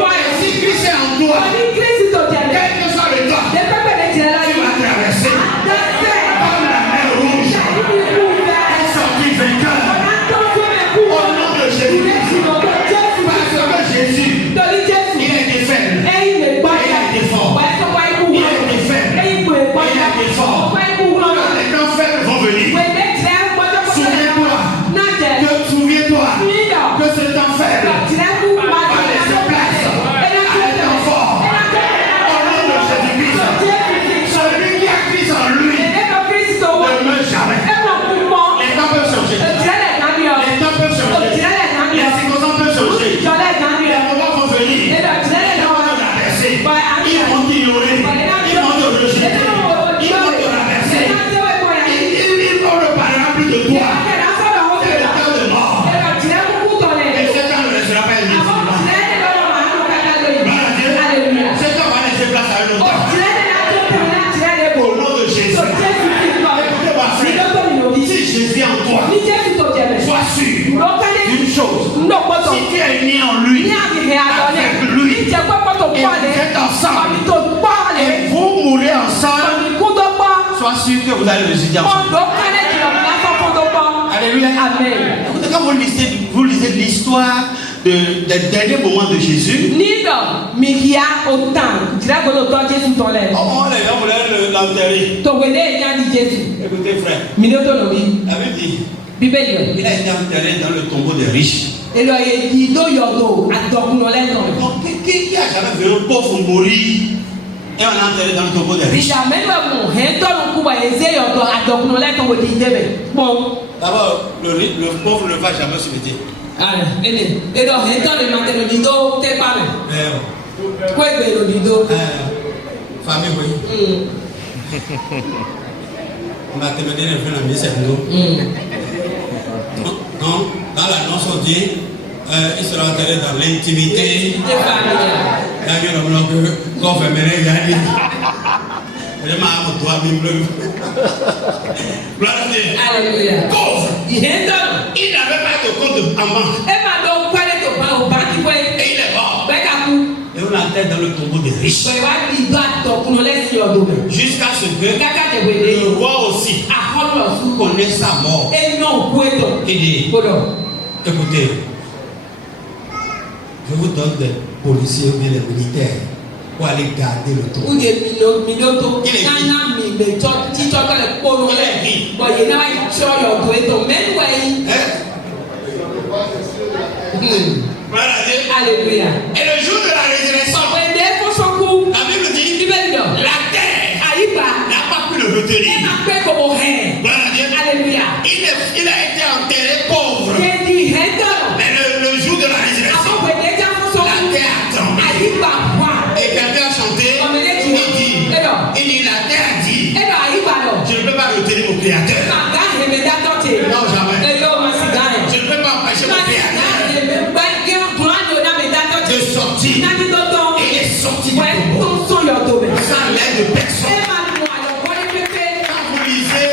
Et si Christ est en toi, quel que soit le temps, tu vas traverser comme la mer rouge et sortir vainqueur. Au nom de Jésus. Parce que Jésus, il a été faible. Il a été fort. Il a été faible. Il a été fort. Quand les temps faibles vont venir, souviens-toi que ce temps faible va laisser place à un temps fort. Au nom de Jésus-Christ, celui qui a Christ en lui ne meurt jamais. Les temps peuvent changer. Les temps peuvent changer. Les circonstances peuvent changer. Les moments vont venir. Les gens vont te traverser. Ils vont t'ignorer. Ils vont te rejeter. Ils vont te traverser. Ils vont ne parler plus de toi. C'est le temps de mort. Et ce temps ne restera pas indéfiniment. Ce temps va laisser place à un autre temps. Au nom de Jésus. Écoutez-moi frère. Si Jésus est en toi, sois sûr d'une chose. Si tu es né en lui, avec lui, et vous êtes ensemble, et vous mourrez ensemble, sois sûr que vous allez résider ensemble. Alléluia. Écoutez, quand vous lisez l'histoire des derniers moments de Jésus, comment les gens voulaient l'enterrer. Écoutez frère, la Bible dit, il a été enterré dans le tombeau des riches. Donc, qui a jamais vu un pauvre mourir et on l'a enterré dans le tombeau des riches? D'abord, le pauvre ne va jamais se métier. Famille, oui. On va te donner un peu la mise quand l'annonce on dit il sera enterré dans l'intimité. Alléluia. Il n'avait pas de compte en banque. Et il est mort. Et on l'enterre dans le tombeau des riches. Jusqu'à ce que le roi aussi connaisse sa mort. Il dit, écoutez, je vous donne des policiers ou des militaires pour aller garder le tombeau. Il est Alléluia. Et le jour de la résurrection, la Bible dit la terre n'a pas pu le retenir. Gloire à Dieu. Alléluia. Il a été enterré pauvre. Mais le jour de la résurrection, la terre a tremblé. Et quelqu'un a chanté, il dit, la terre a dit, je ne peux pas retenir mon créateur. Non, jamais. Je ne peux pas empêcher mon créateur de sortir. Et il est sorti du tombeau sans l'aide de personne. Quand vous lisez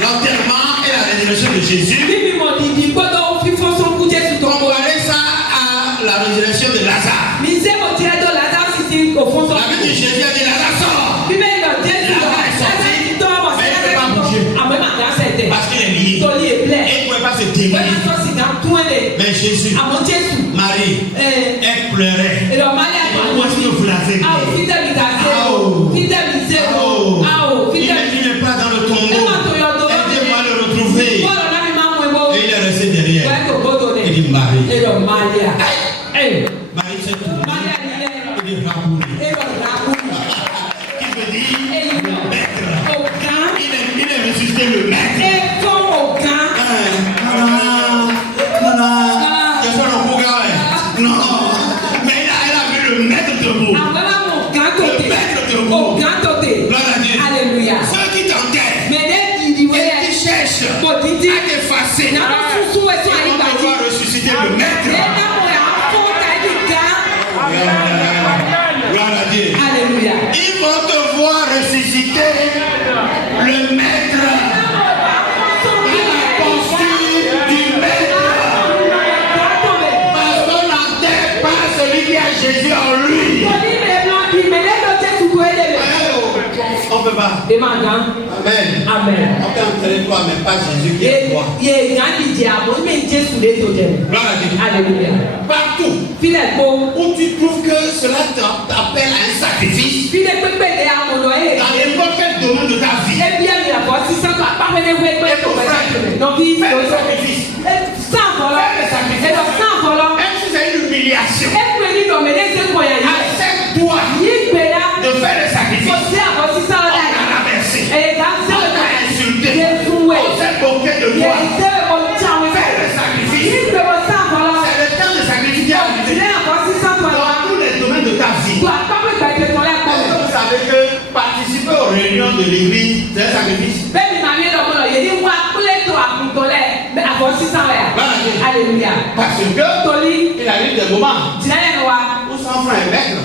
l'enterrement et la résurrection de Jésus, comparez ça à la résurrection de Lazare. La Bible dit Jésus a dit Lazare sort. Parce qu'il est lié. Et il ne pouvait pas se délier. Mais Jésus, Marie, elle pleurait. Où est-ce que vous l'avez mis? Il n'est pas dans le tombeau. Aidez-moi à le retrouver. Et il est resté derrière. Il dit Marie. Marie s'est tournée. Il dit Rabouni. Qui veut dire maître. Il est ressuscité le maître. Non, mais elle a vu le maître de mots. Le maître de mots. Gloire à Dieu. Alléluia. Ceux qui t'enterrent et qui cherchent à t'effacer, ils vont devoir ressusciter le maître. Gloire à Dieu. Alléluia. Ils vont devoir ressusciter le maître. La posture du maître. Parce qu'on n'enterre pas celui qui a Jésus en lui. On ne peut pas. Amen. On peut enterrer toi, mais pas Jésus qui est toi. Gloire à Dieu. Alléluia. Partout où tu trouves que cela t'appelle à un sacrifice, dans n'importe quel domaine de ta vie, fais le sacrifice. Même si c'est une humiliation, accepte-toi de faire le sacrifice. On t'a rabaissé, on t'a insulté, on s'est moqué de toi. Fais le sacrifice. C'est le temps de sacrifier dans tous les domaines de ta vie. Vous savez que participer aux réunions de l'église, c'est un sacrifice. Alléluia. Parce que il arrive des moments où son frère est maigre.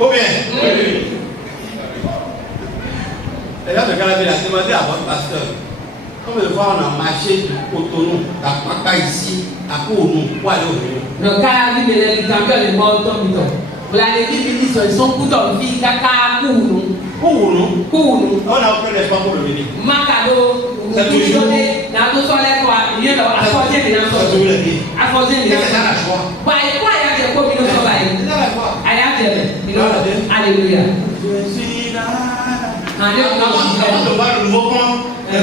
Ou bien, les gens de Calabé a demandé à votre pasteur combien de fois on a marché du Cotonou, à Paka ici, à Kounou, pour aller au réunion. Kounou, on a aucun espoir pour le venir. C'est toujours le dire. C'est dans la joie. Alléluia. Je suis là. Avant de voir le nouveau pont, il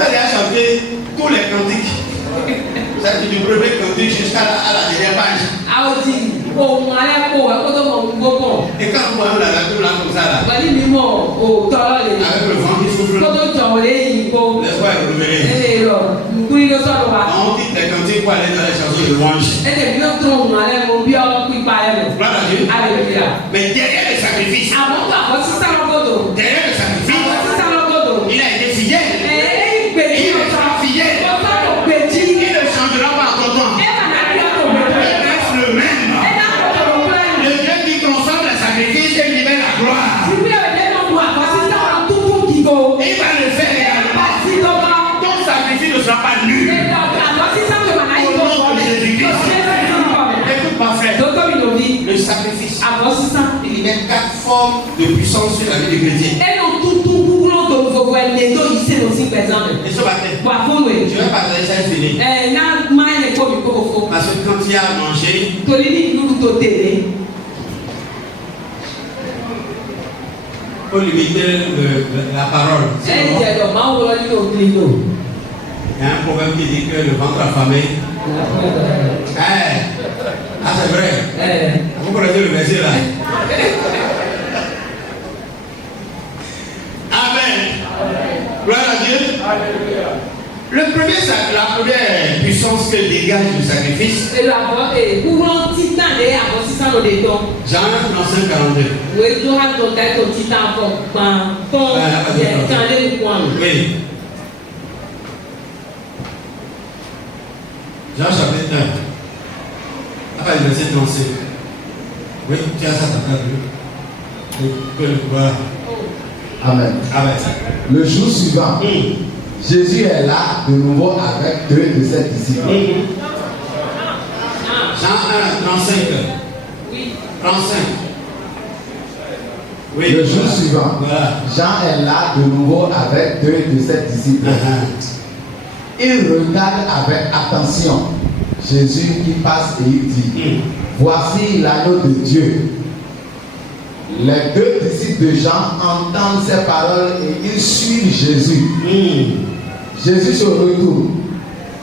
a chanté tous les cantiques. C'est du premier cantique jusqu'à la dernière page. Et quand vous voyez la nature là comme ça, là, avec le vent qui souffle, l'espoir est renouvelé. On dit des cantiques pour aller dans les chansons de louange. Gloire à Dieu. Alléluia. Mais derrière le sacrifice, il a été fidèle. Il restera fidèle. Il ne changera pas en ton temps. Il reste le même. Le Dieu qui consomme le sacrifice et libère la gloire. Il va le faire également. Ton sacrifice ne sera pas nul. Au nom de Jésus-Christ. Écoute ma frère. Le sacrifice. Il y a 4 formes de puissance sur la vie du chrétien. Et ce matin, je vais partager ça et finir. Parce que quand il y a à manger, faut limiter la parole. Il y a un problème qui dit que le ventre affamé. Ah, c'est vrai. Vous connaissez le verset là. Amen. Gloire à Dieu. La première puissance que dégage le sacrifice. Jean 35:42. Oui. Jean chapitre 1. Après le verset 35. Oui, tu as ça, t'as que le pouvoir. Amen. Amen. Le jour suivant, Jésus est là de nouveau avec 2 de ses disciples. Jean 1, 35. Oui. 35. Oui. Le jour suivant, voilà. Jean est là de nouveau avec 2 de ses disciples. Il regarde avec attention Jésus qui passe et il dit, voici l'agneau de Dieu. Les 2 disciples de Jean entendent ces paroles et ils suivent Jésus. Jésus se retourne.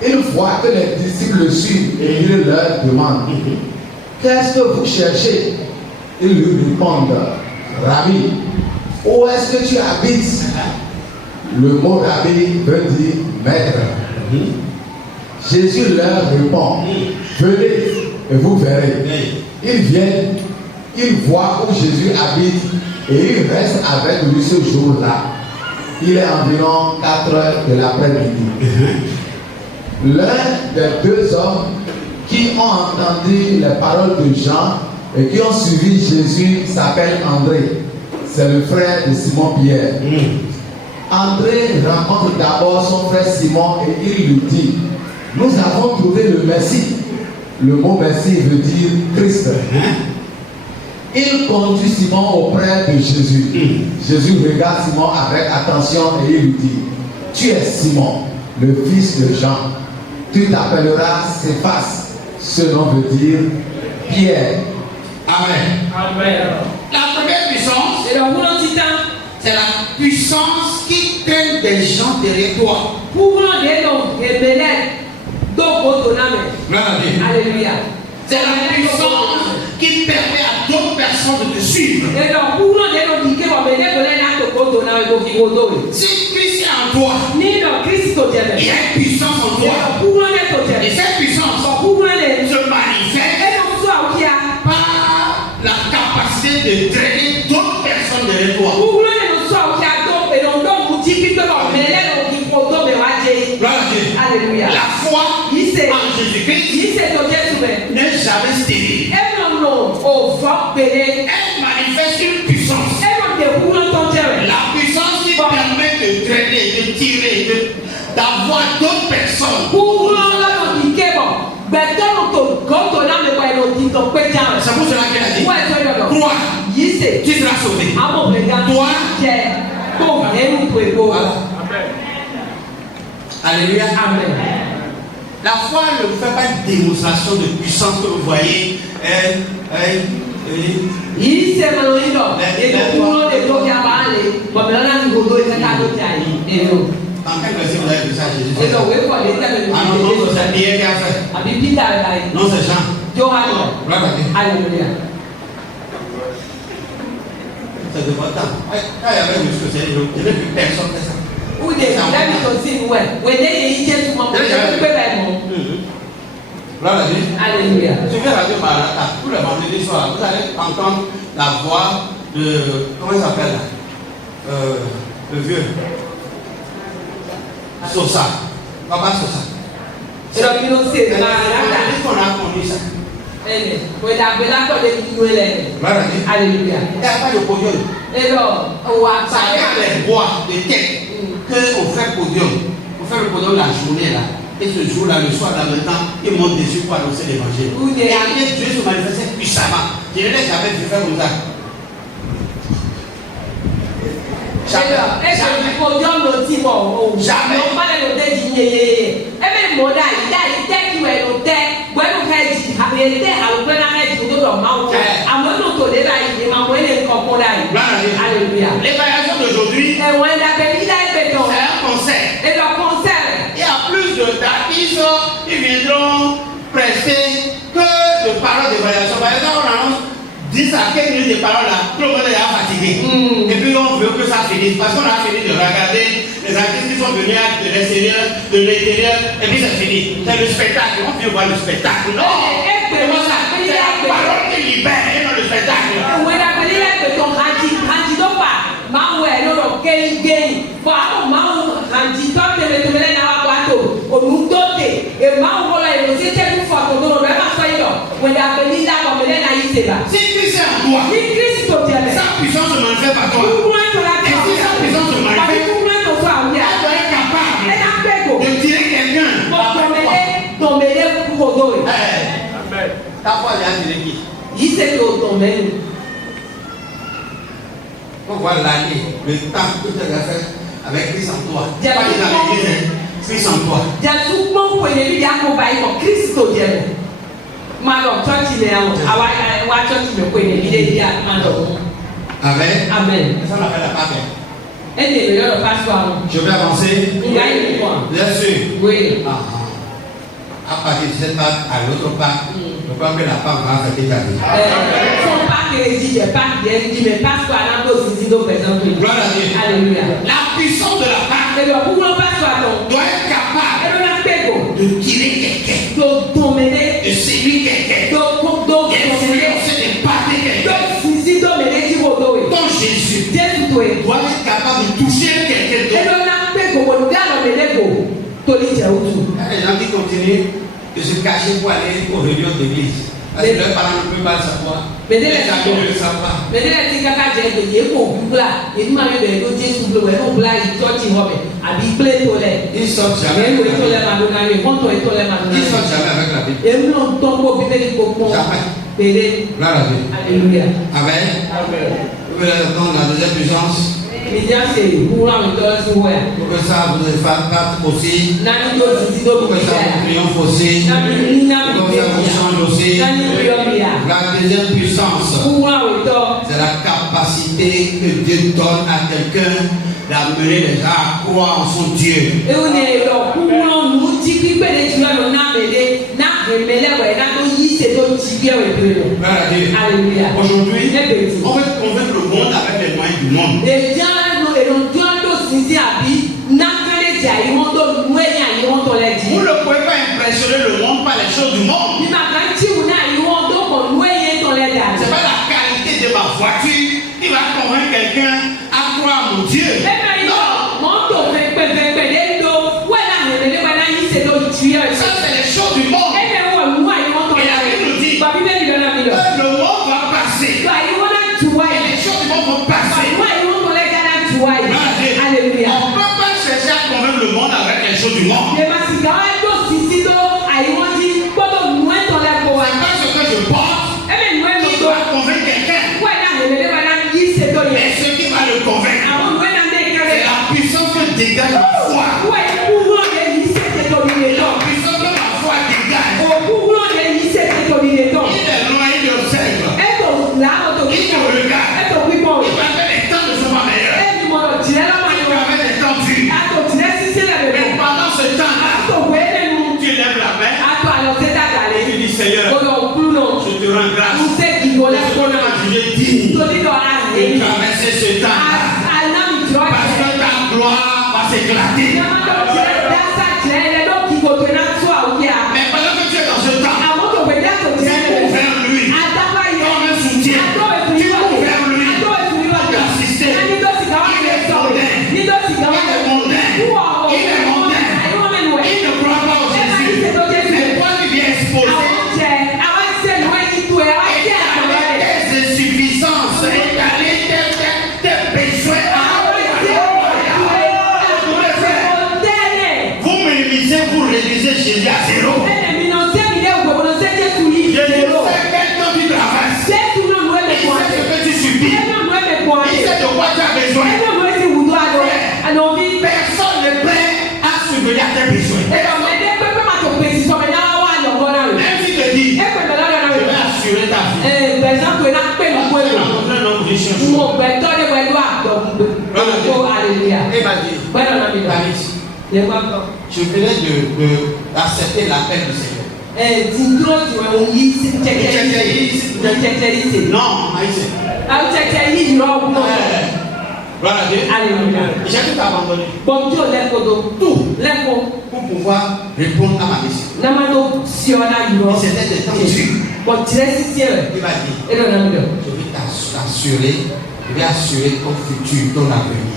Il voit que les disciples le suivent et il leur demande, qu'est-ce que vous cherchez? Ils lui répondent, Rabbi, où est-ce que tu habites? Le mot Rabbi veut dire maître. Jésus leur répond, venez et vous verrez. Ils viennent, ils voient où Jésus habite et ils restent avec lui ce jour-là. Il est environ 4 heures de l'après-midi. L'un des 2 hommes qui ont entendu les paroles de Jean et qui ont suivi Jésus s'appelle André. C'est le frère de Simon-Pierre. André rencontre d'abord son frère Simon et il lui dit, nous avons trouvé le Messie. Le mot Messie veut dire Christ. Il conduit Simon auprès de Jésus. Jésus regarde Simon avec attention et il lui dit, tu es Simon, le fils de Jean. Tu t'appelleras Céphas. Ce nom veut dire Pierre. Amen. Amen. La première puissance, c'est la puissance qui traîne des gens derrière toi. Alléluia. C'est la puissance qui permet à d'autres personnes de te suivre. Si Christ est en toi, il y a une puissance en toi. Et cette puissance se manifeste par la capacité de traîner d'autres personnes derrière toi. Alléluia. La foi en Jésus-Christ n'est jamais stérile. Elle manifeste une puissance. La puissance qui permet de traîner, de tirer, d'avoir d'autres personnes. C'est pour cela qu'elle a dit, crois, tu seras sauvé. Toi, alléluia. Amen. La foi ne fait pas une démonstration de puissance que vous voyez. Dans quel verset vous avez vu ça, Jésus? Non, c'est Jean. Alléluia. C'est de votre temps. Quand il y avait une chose, je n'ai vu personne faire ça. Alléluia. Suivez Radio Maranatha, tous les vendredis soirs, vous allez entendre la voix de. Comment il s'appelle là? Le vieux. Sosa. Papa Sosa. C'est la communauté. On a connu ça. Alléluia. Il n'y a pas de podium. Ça y a des bois de tête qu'on fait podium. On fait le podium la journée là. Et ce jour-là, le soir, là maintenant, il monte dessus pour annoncer l'évangile. Et après, Dieu se manifestait puissamment. Je ne l'ai jamais vu faire comme ça. Alléluia. Les 10 à 15 minutes de parole là, tout le monde est déjà fatigué. Et puis on veut que ça finisse. Parce qu'on a fini de regarder les artistes qui sont venus de l'extérieur, de l'intérieur, et puis c'est fini. C'est le spectacle. On vient voir le spectacle. Non! C'est la parole qui libère et non le spectacle. Si Christ est en toi, sa puissance se manifeste par toi. Et si sa puissance se manifeste, elle doit être capable de tirer quelqu'un. Ta foi vient tirer qui? On voit l'année, le temps que tu as fait avec Christ en toi. Pas dans l'église, Christ en toi. Amen. Amen. Ça m'appelle la Pâque. Je Je vais avancer. Bien sûr. Oui. À partir de cette Pâque à l'autre Pâque, je crois que la Pâque va s'arrêter ta vie. Gloire à Dieu. Alléluia. La puissance de la Pâque doit être capable de tirer quelqu'un, de séduire quelqu'un, d'influencer, d'impacter quelqu'un. Donc Jésus doit être capable de toucher quelqu'un d'autre. Il y a des gens qui continuent de se cacher pour aller aux réunions d'église. Parce que leurs parents ne peuvent pas le savoir. Les amis ne le savent pas. Ils sortent jamais avec la Bible. Ils sortent jamais avec la Bible. Jamais. Gloire à Dieu. Alléluia. Amen. Vous voulez entendre la deuxième puissance? Pour que ça vous fasse aussi. Pour que ça vous triomphe aussi. Pour que ça vous change aussi. La deuxième puissance, c'est la capacité que Dieu donne à quelqu'un d'amener les gens à croire en son Dieu. Aujourd'hui, on veut convaincre le monde avec les moyens du monde. Vous ne pouvez pas impressionner le monde par les choses du monde. C'est pas la qualité de ma voiture qui va convaincre quelqu'un à croire en mon Dieu. Ça, c'est les choses du monde. Et la Bible nous dit que le monde va passer. Et les choses du monde vont passer. On ne peut pas chercher à convaincre le monde avec les choses du monde. C'est pas ce que je porte qui va convaincre quelqu'un. Mais ce qui va le convaincre, c'est la puissance que dégage la foi. La puissance que la foi dégage. Il est loin, il observe. Il te regarde. Il va faire les temps ne sont pas meilleurs. Il va faire des temps durs. Mais pendant ce temps-là, tu lèves la main et tu dis Seigneur, je te rends grâce. Je te jugé digne de traverser ce temps-là. Parce que ta gloire va s'éclater. Mais pendant que tu es dans ce temps, tu cours vers lui comme un soutien. Tu cours vers lui pour t'assister. Il est mondain. Il ne croit pas au Jésus. Mais toi, tu viens exposer tes insuffisances, étaler tes besoins à vous minimisez, vous réduisez Jésus à zéro. Je ne sais quel temps tu traverses. Il sait ce que tu subis. Il sait de quoi tu as besoin. Personne n'est prêt à subvenir à tes besoins. Même si te dit, je vais assurer ta vie. Rencontrer un homme riche. Et m'a dit, David, je venais d'accepter l'appel du Seigneur. Dindro ti wọn yi tẹtẹ yi se. Non, aïe. Awo tẹtẹ yi yọrọ ọgbọn. Gloire à Dieu. Alléluia. J'ai tout abandonné. Bonjour lẹkodo tout lẹko. Pour pouvoir répondre à ma mission. Namado siọna yọrọ. C'était des temps durs. Bon tirẹ sisi rẹ. Il m'a dit. E lọ nami dọ. Je vais t'assurer. Je vais assurer ton futur, ton avenir.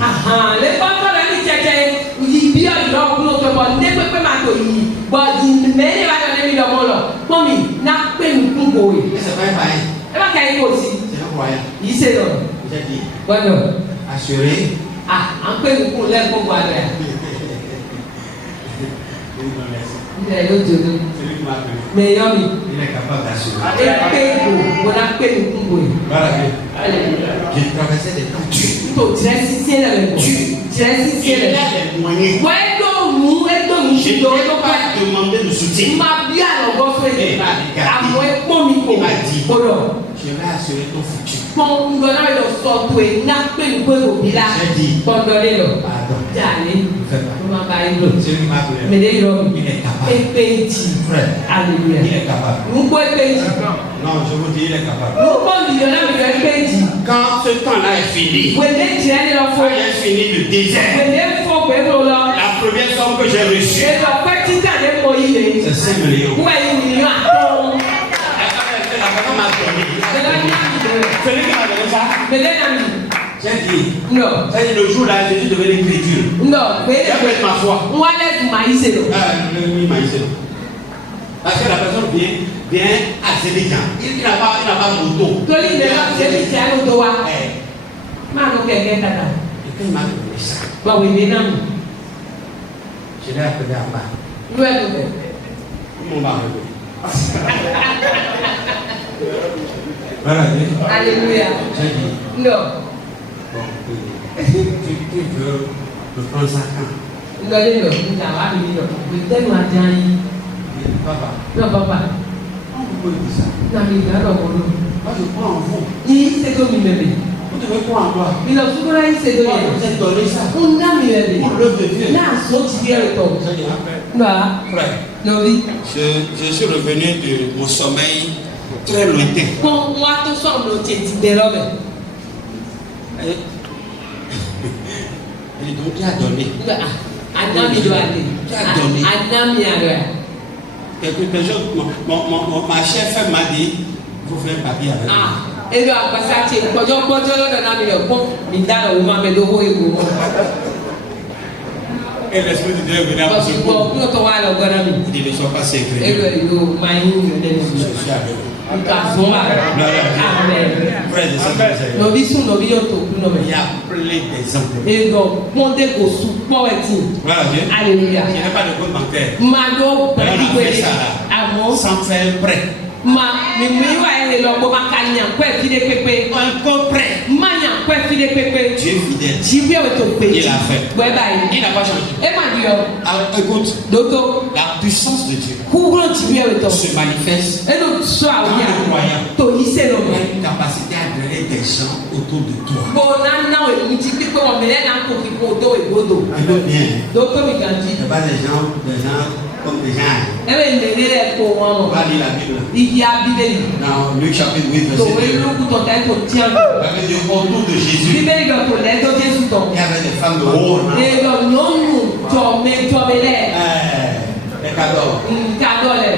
Le papa la ni tẹtẹ yi bi ọyọ ọgbọn tó bọ ne pẹpẹ ma to yi bọ di mẹrin b'a dọ ne mi dọ mọ lọ mọmi na pe nkun bo ye. Et c'est pas un païen. E b'a kẹ yi ko si. C'est un croyant. Yi se dọ. J'ai dit. Gbọdọ. Assurer. An pe nkun lẹkọọ bọ adọ ya. Ilé yóò jòló. Mais yọ mi. Il est capable d'assurer. E pe ko bọ na pe nkun bo ye. Voilà. Alléluia. J'ai traversé des temps durs. Tó tirẹ sisi rẹ bọ. Tirẹ sisi Il rẹ. a les moyens. Wọ́n edo mu Je si ne do vais edo pas pa. demander de soutien. Ma bi alọgbọ fún ẹ. Àwọn ekpo mi kò. Il m'a dit. Kódọ̀. Je vais assurer ton futur. Pọ́n ngọ́nà rẹ̀ lọ sọ tó e ná pé nkó èrò bí la. J'ai dit. Tọ́ndọ̀ lé lọ. Pardon. Jàlé. Fais pas. Ló máa bá yín lò. C'est lui qui m'a appelé. Mèlè yọ mi. Il est capable. Epe jì. Frère. Alléluia. Il est capable. Nkó epe jì. Non, je vous dis, il est capable. Nkó mílíọ̀nù mílíọ̀nù epe jì. Quand ce temps-là est fini, Wèlé jìrẹ́ ni lọ fún. quand j'ai fini le désert, Wèlé fọ́ pẹ̀lú lọ. la première somme que j'ai reçue, Èlò ọ̀pẹ títà lé mọ ilé. c'est 5 millions. Wọ́n yìí mílíọ̀nù àtọ́. La personne m'a donné. Mèlè ní àmì rẹ̀. Celui qui m'a donné ça, Mèlè ní àmì. j'ai dit, Non. c'est le jour là, Jésus devait l'écriture. Non. J'ai fait ma foi. Wọ́n lẹ́sùn máa yí sèlò. Oui, maïs. Parce que la personne vient à Sénégal. Il n'a pas de moto. Torí ìdẹ́rẹ́ ọ̀sẹ̀ ní ìtì àlọ́ tó wa. Et Máa lọ kẹ̀kẹ́ tata. quand il m'a donné ça, Báwo ìwé náà nù? je l'ai appelé à bas. Lú ẹ̀ tó bẹ̀. Mon mari. Voilà. Alléluia. J'ai dit, Non. bon, tu veux me prendre ça quand? Lọ́lé lọ, níta wà mí lọ. Ìtẹ́nu àti ayé. Il dit, papa, Náà bàbá. pourquoi il dit ça? Náà mi ìgbà lọ wọlé. Moi, je crois en vous. Yìí ṣètò mi mẹ̀mẹ̀. Vous devez croire en moi. Ìlọ sukura yìí ṣètò Moi, yẹn. je vous ai donné ça. Ń ná mi mẹ̀mẹ̀. Pour l'œuvre de Dieu. Náà sọ ti bí ẹ̀rọ tọ̀. J'ai dit, après, Nà frère, lórí. je suis revenu de mon sommeil très lointain. Pọ́n wá tó sọ̀rọ̀ ló ti ti bẹ̀rẹ̀ ọbẹ̀. Et donc, tu as donné. Anami do ale. Qui a donné? Anami alors. Quelque chose, ma chère femme m'a dit, il faut faire un papier avec moi. Ah, et le agbasati kpɔdzɔkpɔdzɔ lɔ nana mi lɛ kpɔm mi da lɔ wo ma mɛ do ho ego. Et l'esprit de Dieu est venu à mon Parce que secours. bon, nous t'en allons gana mi. Il dit, ne sois pas secret. Et le yo mayi yo ne Je mi. suis avec vous. Nka fún wa. Amen. Frère de Saint-Joseph. Lɔbi sun lɔbi yɔ to kun Il nɔmɛ. y a plein d'exemples. Et donc pɔnte ko su kpɔwɛ ti. Voilà, Dieu. Alléluia. Il n'y a pas de compte bancaire. Ma do bɛri On a fait ça wele. là. Amɔ. Sans faire prêt. Ma mi mi wa yɛ lɔ bɔ ma ka nya kɔɛ fi de pepe. Encore prêt. Ma nya kɔɛ fi de pepe. Dieu fidèle. Jibi yɛ to pe. Il a fait. Bɔɛ ba yi. Il n'a pas changé. E ma di yɔ. Alors, écoute, Dodo. la puissance de Dieu Kúrò jibi yɛ to. se manifeste E no sɔ awo dans le ya. croyant. To yi se lɔ Il y mɛ. a une capacité à drainer des gens autour de toi. Bona na o emu ti pipe wɔn mɛ na ko fi ko do ebodo. Il veut bien. Dodo mi kan ji. C'est pas des gens comme des gens. E bɛ nene rɛ ko On wɔn. va lire la Bible. Ibi a bíbélì. Dans Luc chapitre 8, To verset 2. elu kutɔ ta to tiɲɛ. La Bible dit autour de Jésus, Bíbélì kan to lɛ do Jésù tɔ. il y avait des femmes de haut rang. E lɔ nyɔnu jɔmɛ lɛ. Les cadeaux. Nka dɔ lɛ.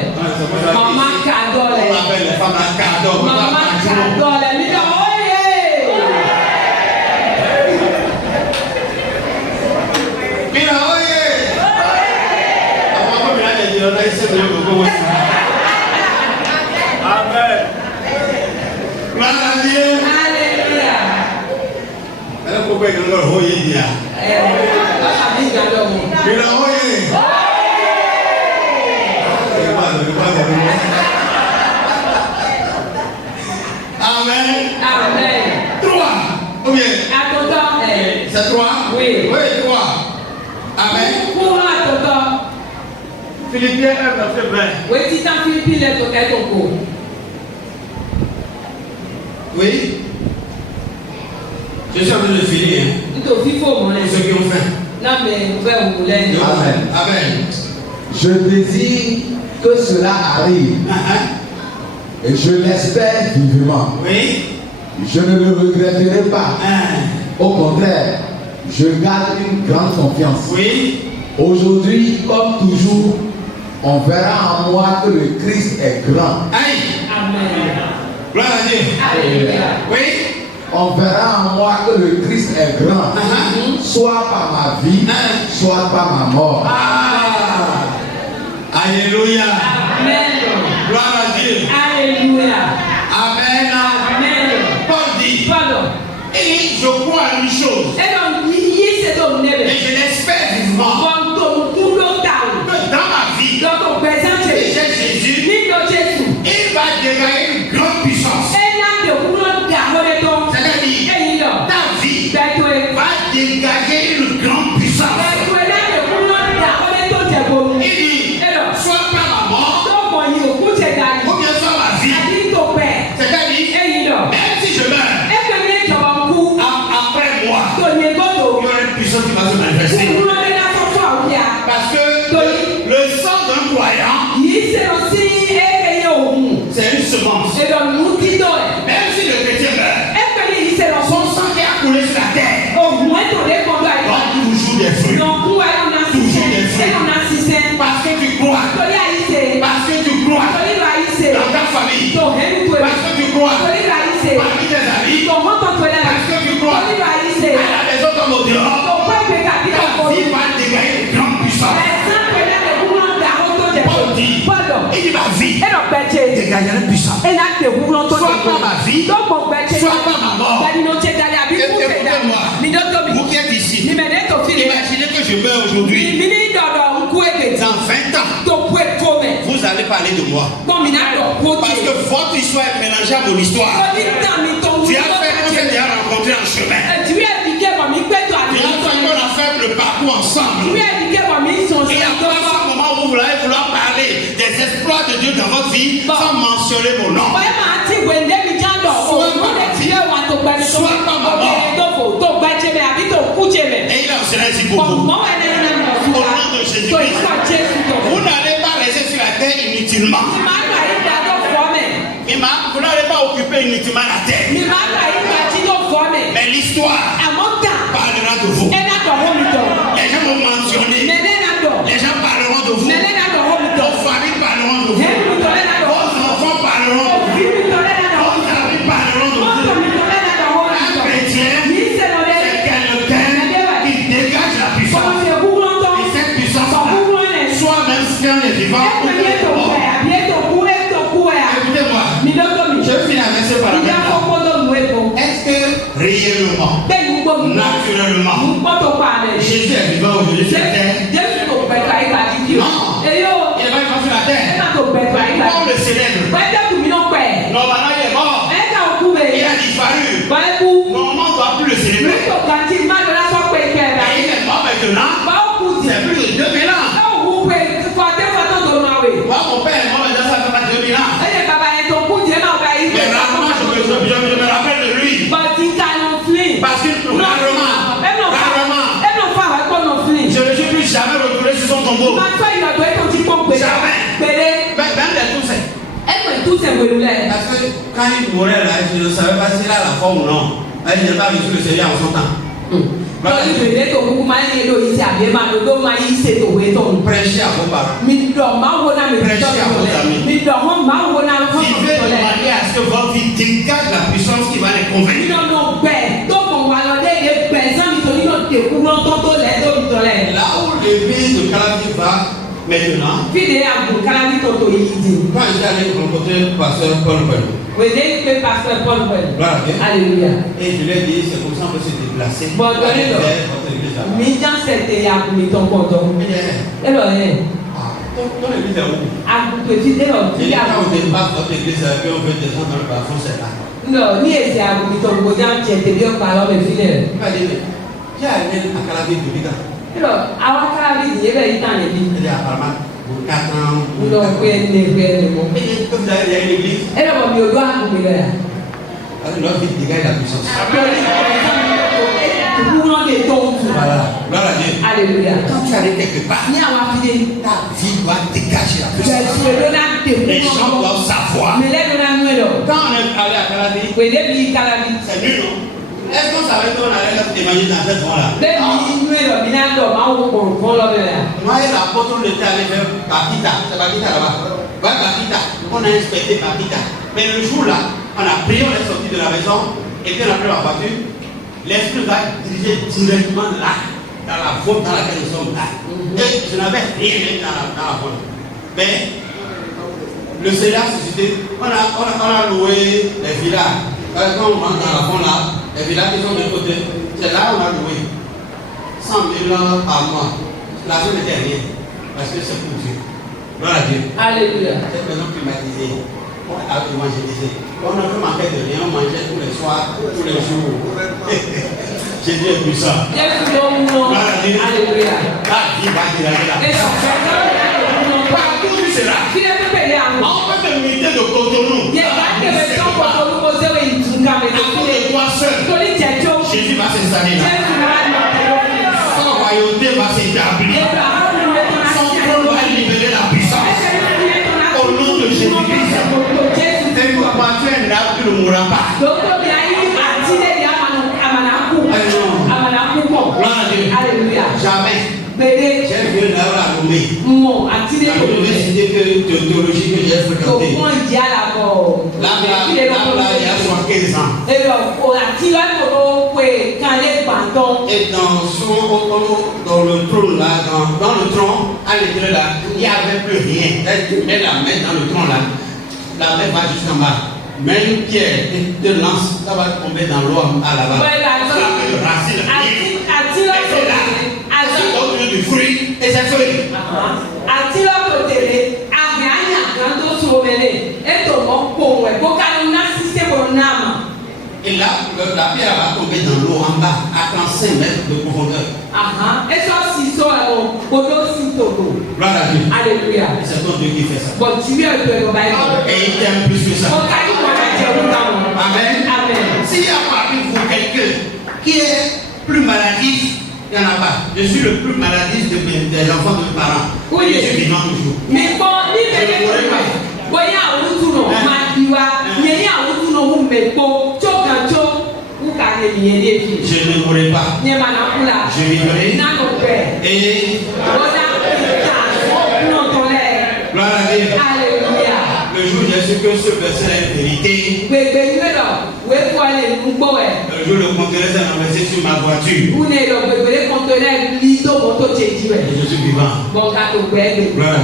Mama ka dɔ On lɛ. appelle les femmes à cadeaux. Mama ka dɔ lɛ. Mi dɔ oye. Mira, oye. Tampoco me han dicho, no dice Dios cómo es. Amén. Gloria a Dios. Alléluia. Era un poco de que no lo oye ya. Mi ka dɔ mo. Mira, oye. Hermano. Amen. Amen. 3. Ou bien, Atɔtɔ c'est 3? Oui. Oui, 3. Amen. Kúrò atɔtɔ. Philippiens 1, verset 20. Wetí tán Filipi lẹ tó kẹ́ tó kó. Oui. Je suis en train de finir. Hein. Nítorí fífò mọ́ lẹ. Ceux qui ont faim. Náà mẹ fẹ́ wò lẹ́nu. Amen. Amen. Je désire que cela arrive. Et je l'espère vivement. Oui. Je ne le regretterai pas. Au contraire, je garde une grande confiance. Oui. Aujourd'hui, comme toujours, on verra en moi que le Christ est grand. Aïe. Amen. Gloire à Dieu. Alléluia. Oui. On verra en moi que le Christ est grand, soit par ma vie, soit par ma mort. Alléluia. Amen. Gloire à Dieu. Alléluia. Amen. Amen. Paul dit, Pardon. et je crois à une chose, Et donc, il s'est donné. et je l'espère vivement, Dans ton boulot, que dans ma vie, dans ton présent, si j'ai Jésus, Jésus. il va dégager une grande puissance. C'est-à-dire, ta vie va dégager une grande puissance. Il dit, soit par ma mort, ou bien soit ma vie. C'est-à-dire, même si je meurs, après moi, il y aura une puissance qui va se manifester. Parce que le sang d'un croyant, c'est une semence. Même si le chrétien meurt, son sang qui a coulé sur la terre, donne toujours des fruits. Toujours des fruits. Parce que tu crois. Parce que tu crois dans ta famille. Parce que tu crois parmi tes amis. Parce que tu crois à la maison comme au dehors. Ta vie va dégager une grande puissance. Paul dit, il dit ma vie dégagerait une puissance. Soit par ma vie, soit par ma mort. Écoutez-moi, vous qui êtes ici, imaginez que je meurs aujourd'hui. Dans 20 ans, vous allez parler de moi. Parce que votre histoire est mélangée à mon histoire. Tu as fait qu'on s'est déjà rencontré en chemin. Tu as fait qu'on a fait le parcours ensemble. Et après ce moment où vous allez vouloir parler des exploits de Dieu dans votre vie sans mentionner mon nom. Soit par ma mort. Et il a enseigné ici pour vous. Au nom de Jésus-Christ. Vous n'allez pas rester sur la terre inutilement. Vous n'allez pas occuper inutilement la terre. Mais l'histoire parlera de vous. Les gens vont mentionner. Les gens parleront de vous. Vos familles parleront de vous. Vos enfants parleront de vous. Vos amis parleront de vous. Un chrétien, c'est quelqu'un qui dégage la puissance. Et cette puissance, soit-même si on est vivant ou mort. Écoutez-moi, je vais finir avec ce paramètre. Est-ce que réellement, naturellement, Jésus est vivant aujourd'hui sur la terre? Non, il n'est pas vivant sur la terre. Pourquoi on le célèbre? Normalement, il est mort. Il a disparu. Normalement, on ne doit plus le célébrer. Et il est mort maintenant. C'est plus de 2000 ans. Moi, mon père est mort maintenant, ça fait pas 2000 ans. Mais rarement, je me rappelle de lui. Parce que rarement, je ne suis plus jamais retourné sur son tombeau. Jamais. Même les tous. Parce que quand il mourait là, je ne savais pas s'il a la forme ou non. Il n'est pas venu le Seigneur en son temps. Prêchez à vos parents. Prêchez à vos amis. Vivez de manière à ce que votre vie dégage la puissance qui va les convaincre. Là où l'église de Calavi va maintenant, quand j'étais allé rencontrer le pasteur Paul Paul. Alléluia. Et je lui ai dit, c'est comme ça qu'on peut se déplacer. Bon, donnez-le. Ton église est où? Et quand on dépasse notre église, on veut descendre dans le plafond, c'est là. Non, ni ese agumito ngoja nchete bio palo me file. Il va dire, qui a allé à Calavi de Biga? Alors, awa Calavi di ebe itane bi. Il est apparemment pour 4 ans. Non, kwende mo. Et comme vous avez dit à l'église, Ela ba mi odo agumile. alors leur vie dégage la puissance. Voilà. Gloire à Dieu. Alléluia. Quand tu arrives quelque part, ta vie doit dégager la puissance. Les gens doivent savoir. Quand on est allé à Calabi, c'est nul, non? Est-ce qu'on savait qu'on allait témoigner dans cette zone-là? Moi et l'apôtre, on était allé vers Bakita. C'est Bakita là-bas. Ouais, Bakita. On a inspecté Bakita. Mais le jour-là, on a prié, on est sorti de la maison, et puis on a pris la voiture. L'esprit nous a dirigé directement là, dans la faute dans laquelle nous sommes là. Et je n'avais rien dans la faute. Mais le Seigneur a suscité, on a loué les villas. Quand on rentre dans la faute là, les villas qui sont de côté, c'est là où on a loué 100 000 par mois. La zone n'était rien, parce que c'est pour Dieu. Gloire à Dieu. Alléluia. Cette maison climatisée, on a évangélisé. On ne manquait de rien, on mangeait tous les soirs, tous les jours. Jésus est puissant. Alléluia. Ah, il va dire là. Partout où tu seras, on peut te limiter de Cotonou. À cause de toi seul, Jésus va s'installer là. Son royauté va s'établir. Son trône va libérer la puissance. Au nom de Jésus-Christ. Et pourquoi tu es là, tu ne mourras pas. Alléluia. Jamais. J'ai vu là la nommée. La université théologie que j'ai fréquentée. Là, il y a 75 ans. Et dans le trône là, dans le tronc, à l'intérieur là, il n'y avait plus rien. Elle met la main dans le tronc là. La main va jusqu'en bas. Mais une pierre te lance, ça va tomber dans l'eau à la base. Ça va faire une racine. Ça donne du fruit et c'est feuille. Et là, la pierre va tomber dans l'eau en bas, à 35 mètres de profondeur. Gloire à Dieu. Alléluia. C'est ton Dieu qui fait ça. Bon, tu viens de Et il t'aime plus que ça. Amen. Amen. S'il y a parmi vous quelqu'un qui est plus maladif, il n'y en a pas. Je suis le plus maladif des enfants de mes parents. Oui. Je suis vivant toujours. Mais bon, je ne pourrais pas. Je ne mourrai pas. Je vivrai. Et gloire à Dieu. Alléluia. Le jour où j'ai su que ce verset est vérité, le jour où le conteneur s'est renversé sur ma voiture, et je suis vivant. Gloire à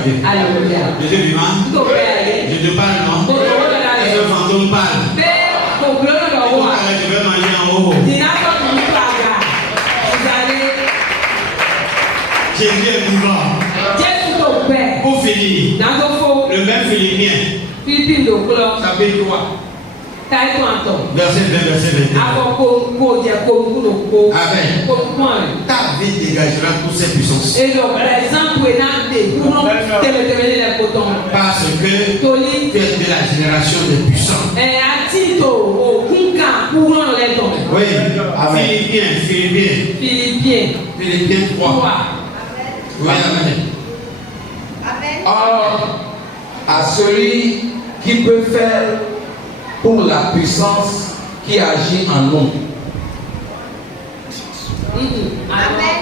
Dieu. Alléluia. Je suis vivant. Je te parle, non? Est-ce que le fantôme parle? Je vais manger en haut. Jésus est vivant. Pour finir, le même Philippiens, chapitre 3, verset 20, verset 21. Amen. Ta vie dégagera toutes ces puissances. Parce que tu es de la génération des puissants. Oui. Amen. Philippiens 3. Oui, amen. Or, à celui qui peut faire pour la puissance qui agit en nous. Amen.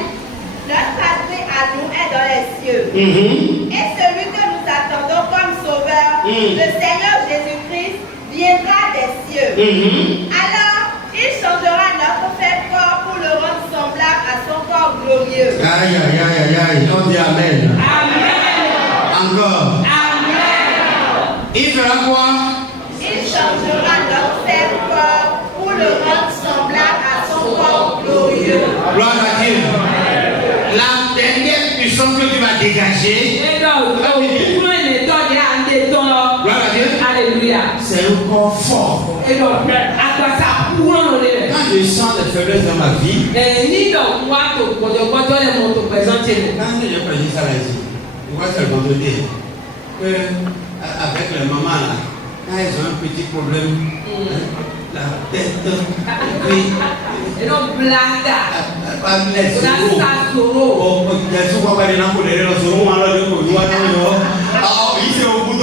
Notre patrie à nous est dans les cieux. Et celui que nous attendons comme sauveur, le Seigneur Jésus-Christ, viendra des cieux. Alors, il changera notre faible corps pour le rendre semblable à son corps glorieux. Aïe, aïe, aïe, aïe, aïe. On dit amen. Amen. Encore. Amen. Il fera quoi? Il changera notre faible corps pour le rendre semblable à son corps glorieux. Gloire à Dieu. La dernière puissance que tu vas dégager, gloire à Dieu, Alléluia. c'est un corps fort. Quand je sens des faiblesses dans ma vie, quand j'ai précisé ça là ici, je vois c'est le vendredi, que avec les mamans là, quand elles ont un petit problème, la tête, puis Et non, blata. Les On a ça solo. Oh, il y a souvent pas des gens pour les solo, on a le droit de ah, oui, c'est au bout de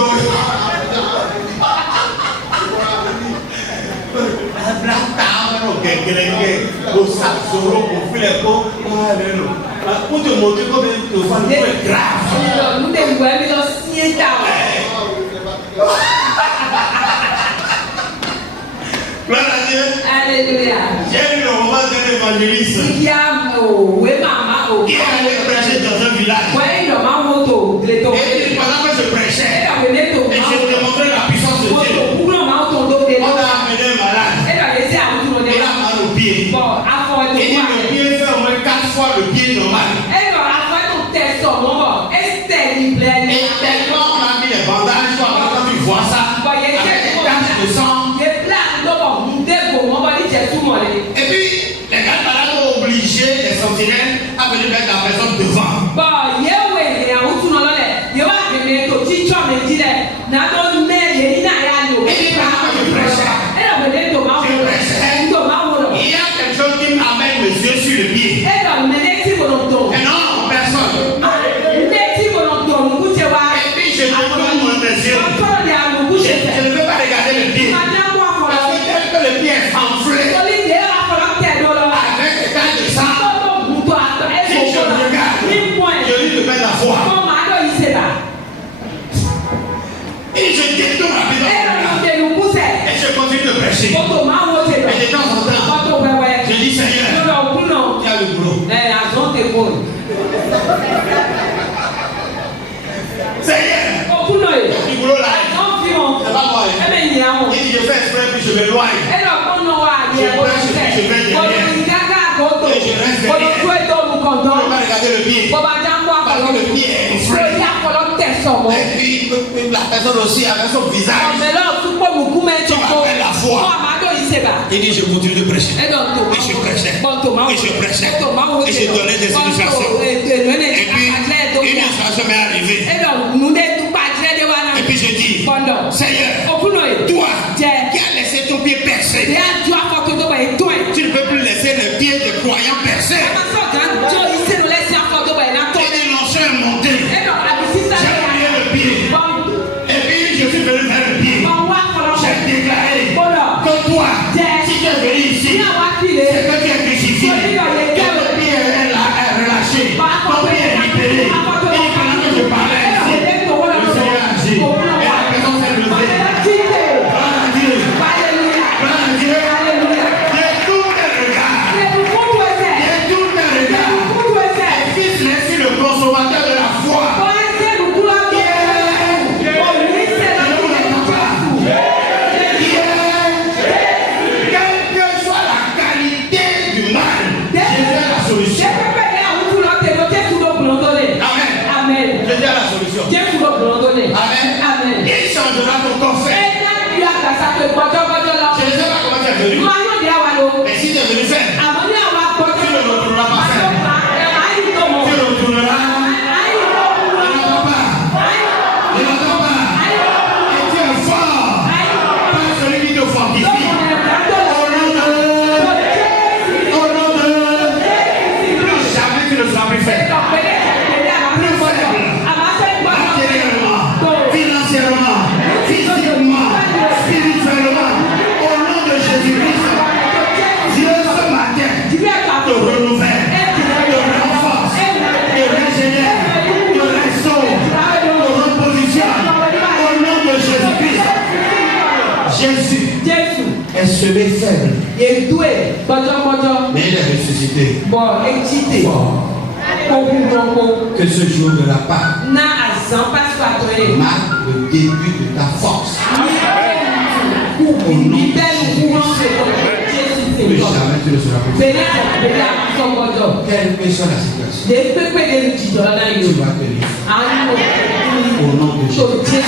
au sac solo pour faire les pots. Pour te montrer comment tu vas nous faire grave. Nous devons aller dans Sieta. Gloire à Dieu. Alléluia. J'ai lu le roman d'un évangéliste. Il y a oui maman. Il allait prêcher dans un village. Oui, le maman moto. Et pendant que je prêchais, et je démontrais la puissance de Dieu, on a amené un malade. Il a mal au pied. Et le pied fait au moins 4 fois le pied normal. Et tellement on a mis les bandages, quand tu vois ça, avec des taches de sang. Et puis, les gars malades ont obligé les sentinelles à venir mettre la personne devant. Il y a quelque chose qui m'amène mes yeux sur le pied. Et non, personne. Et puis je détourne mon yeux. Je ne veux pas regarder le pied. Parce que tel que le pied est enflé avec des taches de sang, si je regarde, je lui demande la foi. Et je détourne rapidement. Et je continue de prêcher. Et de temps en temps, je dis Seigneur, tu as le boulot. Seigneur, du boulot là. C'est pas moi. Il dit je fais exprès puis je m'éloigne. Je prêche puis je vais derrière. Et je reste derrière. Je ne vais pas regarder le pied. Parce que le pied est enflé. Et puis la personne aussi avec son visage qui m'appelle la foi. Il dit je continue de prêcher. Et je prêchais. Et je prêchais. Et je donnais des illustrations. Et puis une illustration m'est arrivée. Et puis je dis Seigneur, toi qui as laissé ton pied percé, tu ne peux plus laisser le pied de croyants percé. Et des lanceurs montés. J'ai oublié le pied. Et puis je suis venu vers le pied. J'ai déclaré que toi, si tu es venu ici, c'est que tu es crucifié. Que le pied est relâché. Ton pied est libéré. Et pendant que je parlais ici, le Seigneur agit. Et la personne s'est levée. Gloire à Dieu. Gloire à Dieu. Détourne tes regards. Détourne tes regards. Et fixe-les sur le consommateur de la foi. Quelle que soit la qualité du mal, Jésus a la solution. Amen. Jésus a la solution. Amen. Il changera ton corps. Je ne sais pas comment tu es venu. Mais si tu es venu faire, tu ne le retourneras pas faire. Tu le retourneras. Je n'entends pas. Et tu es fort. Pas celui qui te fortifie. Au nom de plus jamais tu ne seras plus faible. Plus faible. Matériellement, financièrement, physiquement, spirituellement. Au nom de Jésus-Christ, Dieu ce matin te renouvelle, te renforce, te régénère, te restaure, te repositionne. Au nom de Jésus-Christ, Jésus est semé faible, mais il est ressuscité. Fort. Que ce jour de la Pâque marque le début de ta force. Au nom de Jésus-Christ. Plus jamais tu ne seras plus faible. Quelle que soit la situation, tu vas te livrer. Au nom de Jésus.